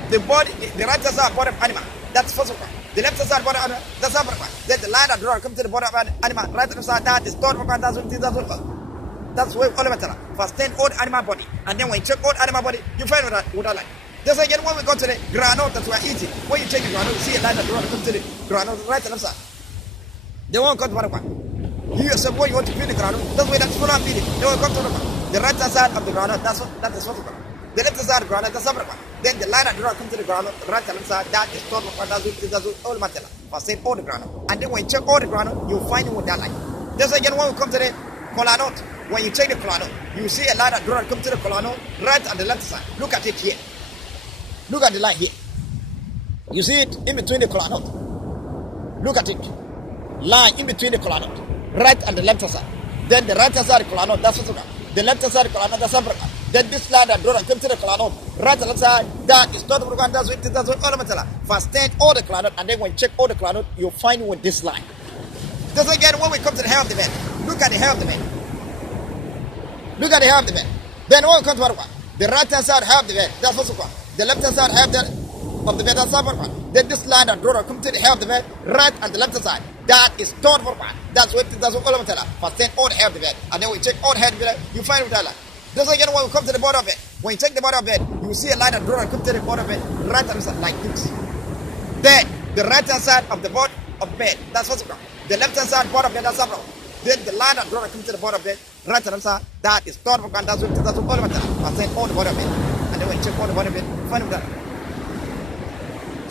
the right hand side body of animal. That's first of all. The left side body of animal, that's upper part. Then the line that draw come to the body of animal, right hand side, that is third part, that's where all of it. First 10 old animal body, and then when you check old animal body, you find what I like. Just again, when we go to the granite that we are eating, when you check the granite, you see a line that draw come to the granite, right and left side. They won't come to one part. You yourself, when you want to feed the granite, that's where that's full of feeding. They won't come to the right hand side of the granite, that is what it. The left side of the granite, that's upper part. Then the line that draw come to the ground, right hand side, that is total that's all matter. First all the ground. And then when you check all the ground, you find what that like. Just again, when we come to the colonot, when you check the colonot, you see a line that draw come to the colonot, right and the left side. Look at it here. Look at the line here. You see it in between the colonot. Look at it. Line in between the colonot, right and the left side. Then the right side of the colonot, that's what's about. The left side of the colonot, that's upper. Then this line that draw come to the colonel, right on the side, that is not that's what all of it. First stand all the colonel, and then when you check all the colonel, you'll find with this line. Just again, when we come to the hair of the man, look at the hair of the man. Look at the hair of the man. Then when we come to the right hand side hair of the man, that's what's called. The left hand side hair of the man, that's upper one. Then this line that draw come to the hair of the man, right and the left hand side. That is third one. That's what all of it. First stand all the hair of the man, and then we check all the hair of the man, you find with that line. Just again, when we come to the bottom of it, when you check the bottom of it, you see a line that draw and come to the bottom of it, right hand side like this. Then the right hand side of the bottom of bed, that's what's called. The left hand side bottom of bed, that's up. Then the line that draw and come to the bottom of bed, right hand side, that is third one. That's what all of it. I said all the bottom of it, and then when you check all the bottom of it, you find that.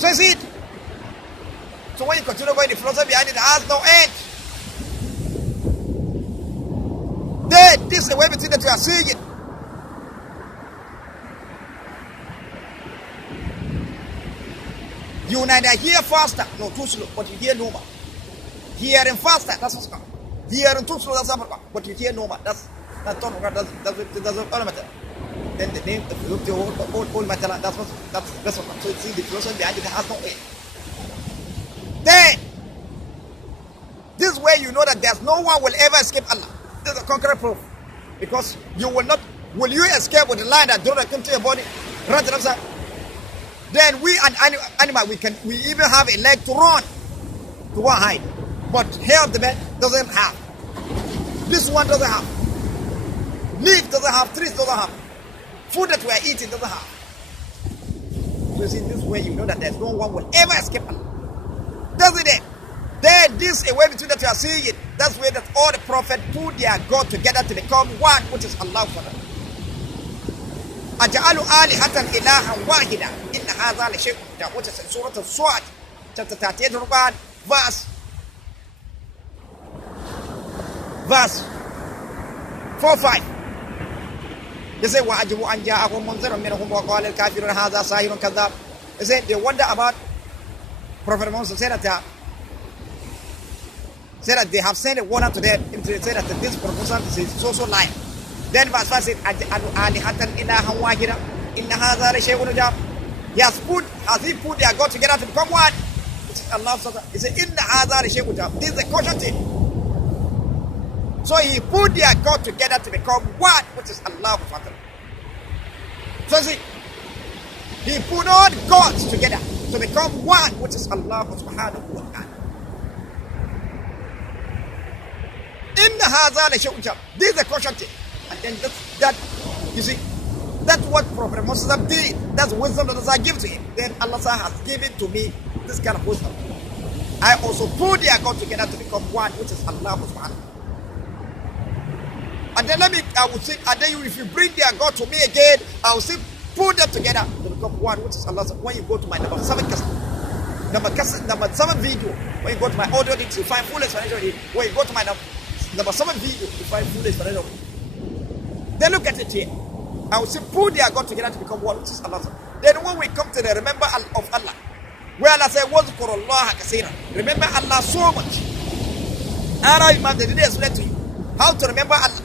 So you see it. So when you continue going, the philosophy behind it has no end. Then this is the way between that you are seeing it. You neither hear faster nor too slow, but you hear normal. Hearing faster, that's what's called. Hearing too slow, that's upper, but you hear normal. That's all matter. Then the name, if you look to all matter, that's what. So you see the philosophy behind it has no end. Then this way you know that there's no one will ever escape Allah. This is a concrete proof. Because you will not, will you escape with the line that don't come to your body, right to the side? Then we an animal, we even have a leg to run, to one hide. But hair of the man doesn't have. This one doesn't have. Leaf doesn't have, trees doesn't have. Food that we are eating doesn't have. So you see, this way you know that there's no one will ever escape Allah. Doesn't it? Then this is a way between that you are seeing it. That's where that all the prophets put their God together to become one, which is Allah for them. أجعل آلهة إلها واحدة إن هذا لشيء عجاب, which is in Surah Al-Swat, chapter 38, verse 4:5. They say, وَعَجِبُوا أَنْ جَاءَهُمْ مُنْذِرٌ مِّنْهُمْ وَقَالَ الْكَافِرُونَ هَذَا سَاحِرٌ كَذَّابٌ. They say they wonder about Prophet Muhammad said that they have sent a warner to them to say that this proposal is so lying. Then verse 5 said, آلِهَةً إِلَهًا وَاحِدًا إِنَّ هَذَا لَشَيْءٌ عُجَابٌ. Has he put their God together to become one? Allah he said, إِنَّ هَذَا لَشَيْءٌ عُجَابٌ. This is a caution thing. So he put their God together to become one, which is Allah. So see, he put all gods together to become one, which is Allah subhanahu wa ta'ala. In the Hazal, this is a caution thing. And then that you see, that's what Prophet Muhammad did. That's wisdom that Allah give to him. Then Allah has given to me this kind of wisdom. I also put their God together to become one, which is Allah subhanahu wa ta'ala. And then I would say, and then if you bring their God to me again, I will say, put them together to become one, which is Allah. When you go to my number 7 video, when you go to my audio, you find full explanation. When you go to my number 7 video, you find full explanation. Then look at it here. I will say, put their God together to become one, which is Allah. Then when we come to the remember of Allah, where Allah said, remember Allah so much. They didn't explain to you how to remember Allah.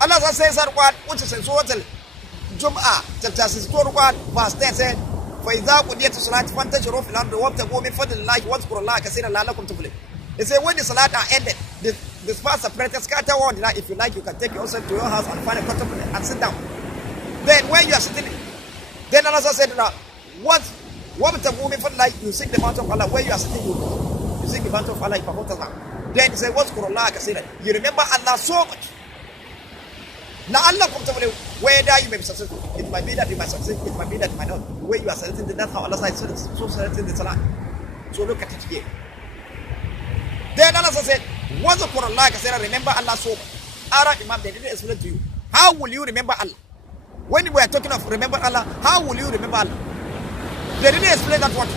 Allah says that one, which is in Surah Al-Jum'ah, chapter 61, verse 10 said, فَإِذَا قُضِيَتِ الصَّلَاةُ فَانْتَشِرُوا فِي الْأَرْضِ وَابْتَغُوا مِنْ فَضْلِ اللَّهِ وَاذْكُرُوا اللَّهَ كَثِيرًا لَعَلَّكُمْ تُفْلِحُونَ. They say when the salat are ended, this part separated, scatter one. If you like, you can take yourself to your house and find a quarter and sit down. Then when you are sitting, then Allah said, once وَابْتَغُوا مِنْ فَضْلِ اللَّهِ, you sing the mount of Allah. Where you are sitting, you sing the mount of Allah. Then he said, وَاذْكُرُوا اللَّهَ كَثِيرًا. You remember Allah so much. Now Allah comes to whether you may be successful. It might be that you might succeed, it might be that you might not. Where you are selecting, that's how Allah says so selecting the salah. So look at it here. Then Allah said, once upon Allah, remember Allah so much. Arab Imam, they didn't explain to you. How will you remember Allah? When we are talking of remember Allah, how will you remember Allah? They didn't explain that one.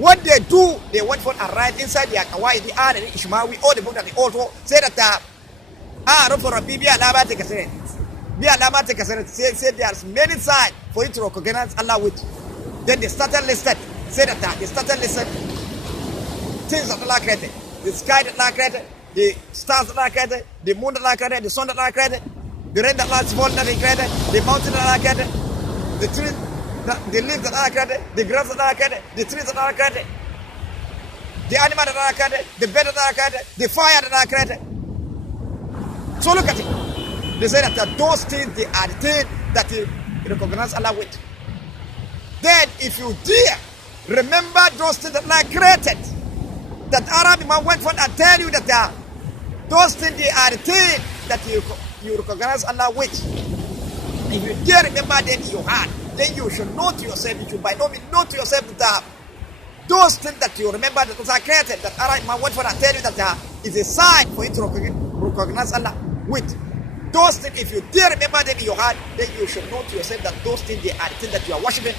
What they do, they went for and write inside the Akawai, the An and the Ishmawi, all the book that they also say that say there's many signs for you to recognize Allah with. Then they started listed. Say that they started listed things that Allah created. The sky that Allah created, the stars that Allah created, the moon that Allah created, the sun that Allah created, the rain that Allah is falling that He created, the mountain that Allah created, the trees, the leaves that Allah created, the grass that Allah created, the trees that Allah created, the animal that Allah created, the bird that Allah created, the fire that Allah created. So look at it. They say that those things, they are the things that you recognize Allah with. Then if you dare remember those things that Allah created, that Arab Imam went for and tell you that those things, they are the things that you recognize Allah with. If you dare remember them in your heart, then you should know to yourself, you should by no means know to yourself that those things that you remember that was created, that Arab Imam went for and tell you that is a sign for you to recognize Allah with. Those things, if you dare remember them in your heart, then you should know to yourself that those things, they are the things that you are worshiping.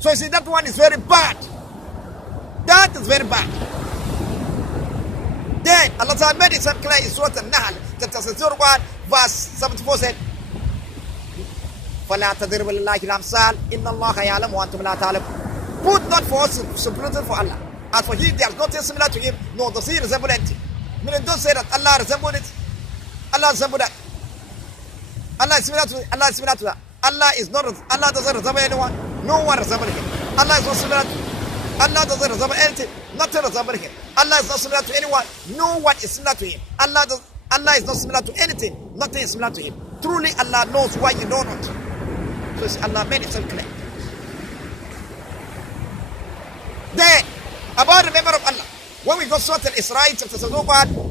So you see, that one is very bad. That is very bad. Then Allah Ta'ala made it so clear in Surah Al-Nahl, chapter 61, verse 74 said, فَلَا تَضْرِبُوا لِلَّهِ الْأَمْثَالَ إِنَّ اللَّهَ يَعْلَمُ وَأَنْتُمْ لَا تَعْلَمُونَ. Put not for us similitude for Allah. As for He, there is nothing similar to Him, nor does He resemble anything. Meaning, don't say that Allah resembles it. Allah resembles that. Allah is similar to it. Allah is similar to that. Allah doesn't resemble anyone. No one resembles Him. Allah is not similar to Allah doesn't resemble anything. Nothing resembles Him. Allah is not similar to anyone. No one is similar to Him. Allah is not similar to anything. Nothing is similar to Him. Truly, Allah knows why you know not. So Allah made Himself clear. Then, about the memory of Allah. When we go to Surah Al-Isra, chapter 7,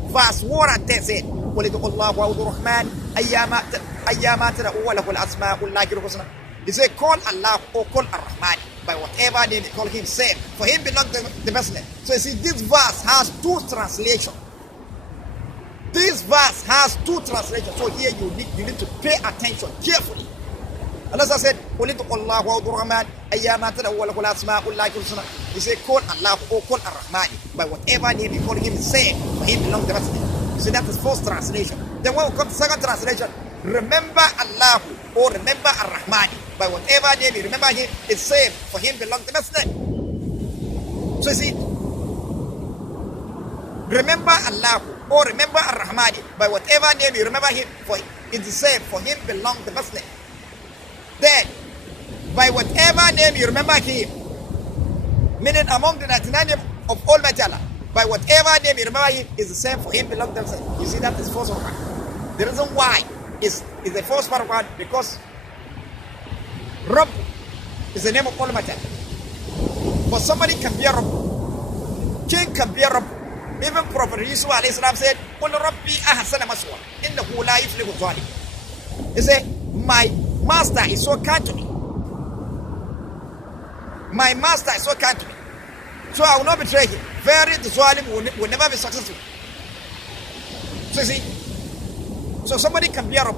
verse 1 and 10 said, وَلِدُقُ اللَّهُ وَعُدُ الرَّحْمَنِ أَيَّامَا تَدْعُوا وَلَهُ الْأَسْمَاءُ الْحُسْنَى. He said, call Allah or call Ar-Rahman by whatever name they call Him, same. For Him belongs the best name. So you see, this verse has two translations. This verse has two translations. So here you need to pay attention carefully. Allah said, Allah wa Rahman, Ayamatan, Walakulasma, He said, call Allah or call Ar-Rahman. By whatever name you call him, say for him belong the message. So that is first translation. Then when we come to second translation, remember Allah or remember Ar-Rahman. By whatever name you remember him, it's same for him belong the message. So you see, remember Allah or remember Ar-Rahman. By whatever name you remember him, for it's the same for him belong the message. Then, by whatever name you remember him, meaning among the 99 names of Almighty Allah, by whatever name you remember him, is the same for him belong to himself. You see, that is first one. The reason why is the first part one, because Rabb is the name of Almighty Allah. But somebody can be a Rabb. King can be a Rabb. Even Prophet Yusuf alayhi salam said, "Qul Rabbi ahsana maswa, innahu la yuflihu zalim." He said, my master is so kind to me. My master is so kind to me. So I will not betray him. Very the Zalim will never be successful. So you see, so somebody can be a Rabb.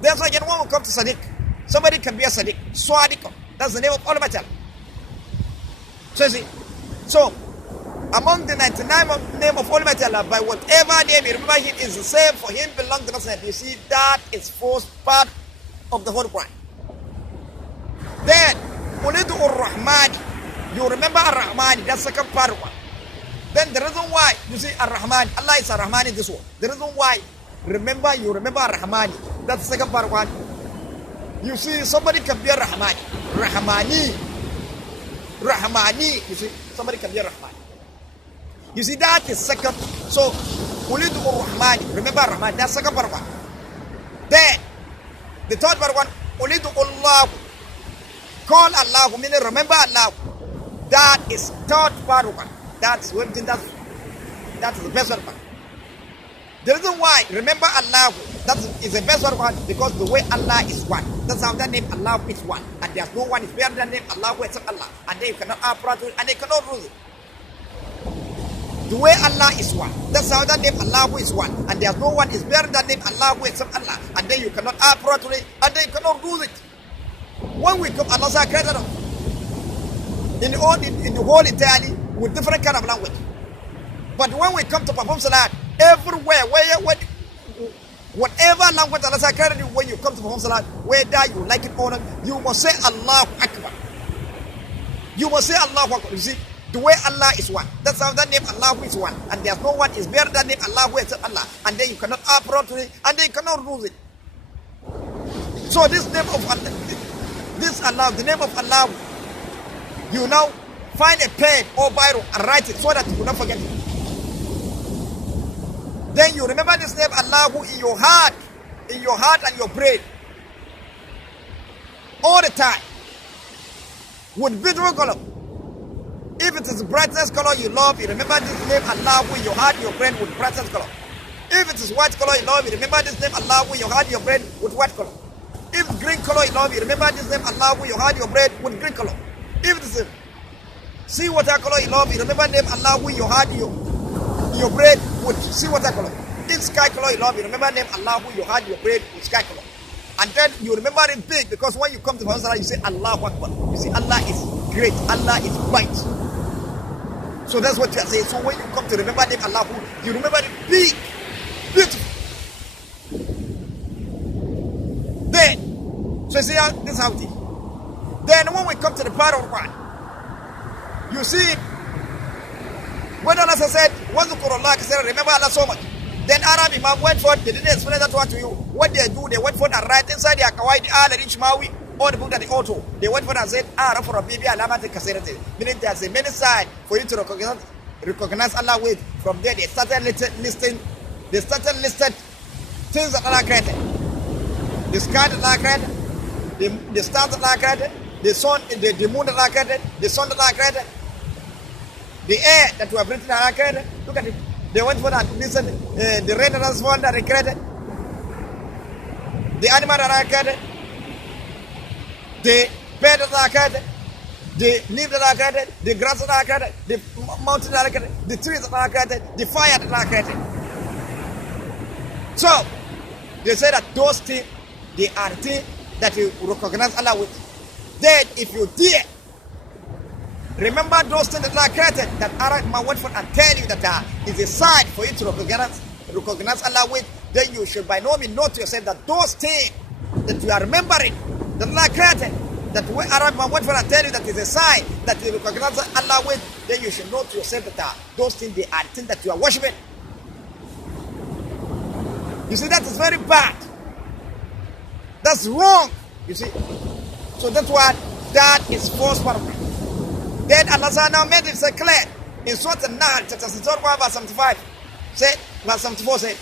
That's why anyone will come to Sadiq. Somebody can be a Sadiq. Sadiq. That's the name of Almighty Allah. So you see, so among the 99 name of Almighty Allah, by whatever name you remember him, is the same for him belong to the. You see, that is first part of the whole Quran. Then, Ulidu Ar-Rahman, you remember Ar-Rahman, that's the second part one. Then the reason why, you see Ar-Rahman, Allah is Ar-Rahman in this one. The reason why, you remember Ar-Rahman, that's the second part one. You see, somebody can be a Rahman. Rahmani, you see, somebody can be a Rahman. You see, that is second. So, Ulidu Ar-Rahman, remember Ar-Rahman, that's second part one. Then, the third part one, Ulidu Allah, call Allah, meaning remember Allah. That is third part one. That's one thing, that is the best one. The reason why, remember Allah, that is the best one, because the way Allah is one. That's how that name Allah is one. And there's no one is better than name Allah except Allah. And then you cannot approach it, and they cannot lose it. The way Allah is one. That's how that name Allah is one. And there's no one is better than name Allah except Allah. And then you cannot approach it, and then you cannot lose it. When we come, Allah says, created us in the whole entirely with different kind of language. But when we come to perform salat, everywhere, whatever language Allah says, created you, when you come to perform salat, whether you like it or not, you must say Allahu Akbar. You must say Allahu Akbar. You see, the way Allah is one. That's how that name Allah is one. And there's no one is better than name Allah except Allah. And then you cannot approach it, and then you cannot lose it. So this name of Allah, this Allah, the name of Allah, you now find a pen or biro and write it so that you will not forget it. Then you remember this name Allah in your heart and your brain all the time with beautiful color. If it is brightest color you love, you remember this name Allah in your heart and your brain with brightest color. If it is white color you love, you remember this name Allah in your heart and your brain with white color. If it's green color you love, you remember this name Allah in your heart and your brain with green color. If it is sea water color you love, you remember name Allah in your heart and your brain with sea water color. If sky color you love, you remember name Allah in your heart and your brain with sky color. And then you remember it big, because when you come to Salah, you say Allahu Akbar. You see, Allah is great, Allah is bright. So that's what you are saying. So when you come to remember name Allah, you remember it big, beautiful. Then, so you see how this is how it is. Then when we come to the part of one, you see, when Allah said, remember Allah so much. Then Arab Imam went forth, they didn't explain that one to you. What they do, they went forth and write inside their Kawaii al-Rishmawi, or the book that they auto. They went forth and said, for a baby, meaning there's a many side for you to recognize Allah with. From there, they started listing things that Allah created. The sky that Allah created, the stars that Allah created, the sun, the moon that Allah created, the sun that Allah created, the air that we are breathing that Allah created. Look at it. They went for that. Listen, the rain that has fallen that they created, the animal that Allah created, the bird that Allah created, the leaf that Allah created, the grass that Allah created, the mountain that Allah created, the trees that Allah created, the fire that Allah created. So, they say that those things, they are things that you recognize Allah with. Then if you dare, remember those things that Allah created, that Allah might wait for and tell you that is a sign for you to recognize Allah with, then you should by no means know to yourself that those things that you are remembering, that Allah created, that when Allah might wait for and tell you that is a sign that you recognize Allah with, then you should know to yourself that those things, they are things that you are worshiping. You see, that is very bad. That's wrong. You see. So that's why that is false prophet. Then Allah now made it say clear in Surah An-Nahl, chapter 1 verse 75. Say, verse 74 say,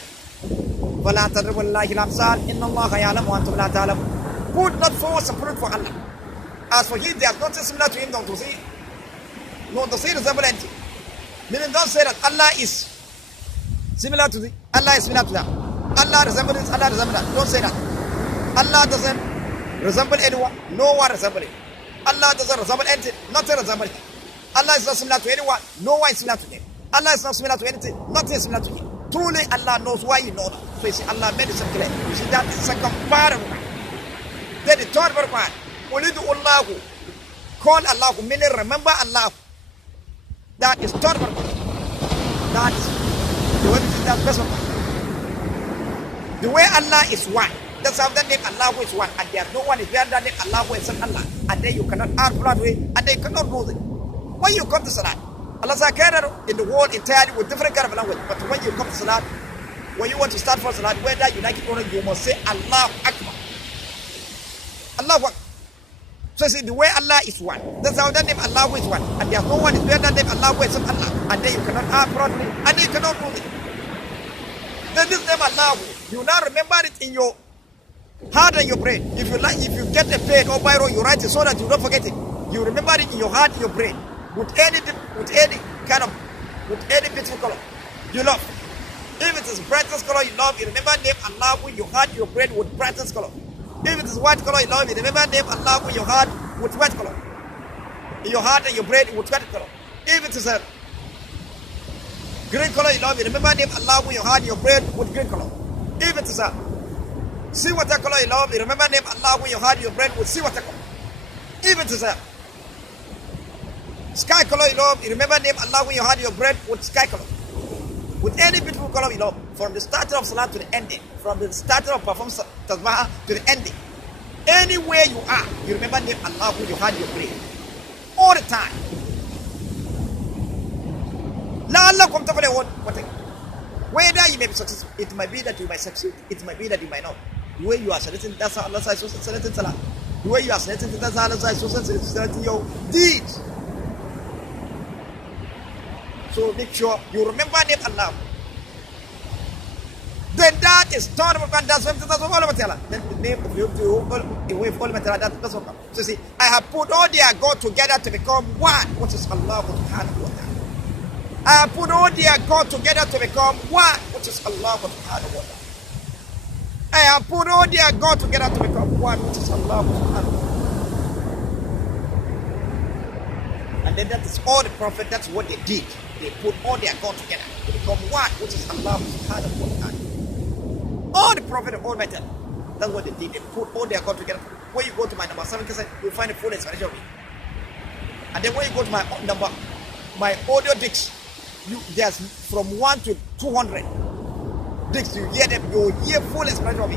وَلَا تَضْرِبُوا اللَّهِ الْأَمْثَالَ إِنَّ اللَّهَ يَعْلَمُ وَأَنْتُمْ لَا تَعْلَمُونَ. Put not forward a proof for Allah. As for him, there is nothing similar to him, don't you see? No, to see resemblance. Meaning, don't say that Allah is similar to thee. Allah is similar to that. Allah resembles Allah resembles that. Don't say that. Allah doesn't resemble anyone. No one resembles him. Allah doesn't resemble anything. Nothing resembles him. Allah is not similar to anyone. No one is similar to him. Allah is not similar to anything. Nothing is similar to him. Truly, Allah knows why you know that. So you see, Allah made it so clear. You see, that is the second part of it. Then the third part, Ulidu Allahu. Call Allah, meaning remember Allah. That is third part. That is the way that best one. The way Allah is one. That's how that name Allah is one. And there is no one is behind that name Allah except Allah. And then you cannot add blood way. And then you cannot lose it. When you come to Salat, Allah is created in the world entirely with different kind of language. But when you come to Salat, when you want to start for Salat, whether you like it or not, you must say Allahu Akbar. Allahu Akbar. So see, the way Allah is one. That's how that name Allah is one. And there is no one is behind that name Allah except Allah. And then you cannot add blood way. And then you cannot lose it. Then this name Allah, you now remember it in your heart and your brain. If you like, if you get a pen or biro, you write it so that you don't forget it. You remember it in your heart, your brain, with any beautiful color you love. If it is brightest color you love, you remember name Allah with your heart, your brain with brightest color. If it is white color you love, you remember name Allah with your heart with white color. In your heart and your brain with white color. If it is a green color you love, you remember name Allah with your heart and your brain with green color. If it is a sea water color you love, you remember name Allah with your heart and your brain with sea water color. If it is a sky color you love, you remember name Allah with your heart and your brain with sky color. With any beautiful color you love, from the start of Salah to the ending, from the start of performance Tasbih to the ending. Anywhere you are, you remember name Allah with your heart and your brain. All the time. La'allakum tuflihun. Whether you may be successful, it might be that you might succeed, it might be that you might not. The way you are selecting, that's how Allah is selecting Salah. The way you are selecting, that's how Allah is selecting your deeds. So make sure you remember name Allah. Then that is tolerable, and that's what Allah Ta'ala. Then the name of you away from Allah Ta'ala, that's what. So see, I have put all their God together to become one, which is Allah Subhanahu wa Ta'ala. I have put all their God together to become one, which is Allah Subhanahu wa Ta'ala. I have put all their God together to become one, which is Allah Subhanahu wa Ta'ala. And then that is all the prophet, that's what they did. They put all their God together to become one, which is Allah Subhanahu wa Ta'ala. All the prophet of all matter, that's what they did. They put all their God together. When you go to my number 7 cassette, you'll find a full explanation of it. And then when you go to my audio discs, there's from 1 to 200 discs. You hear them, you'll hear full explanation of it.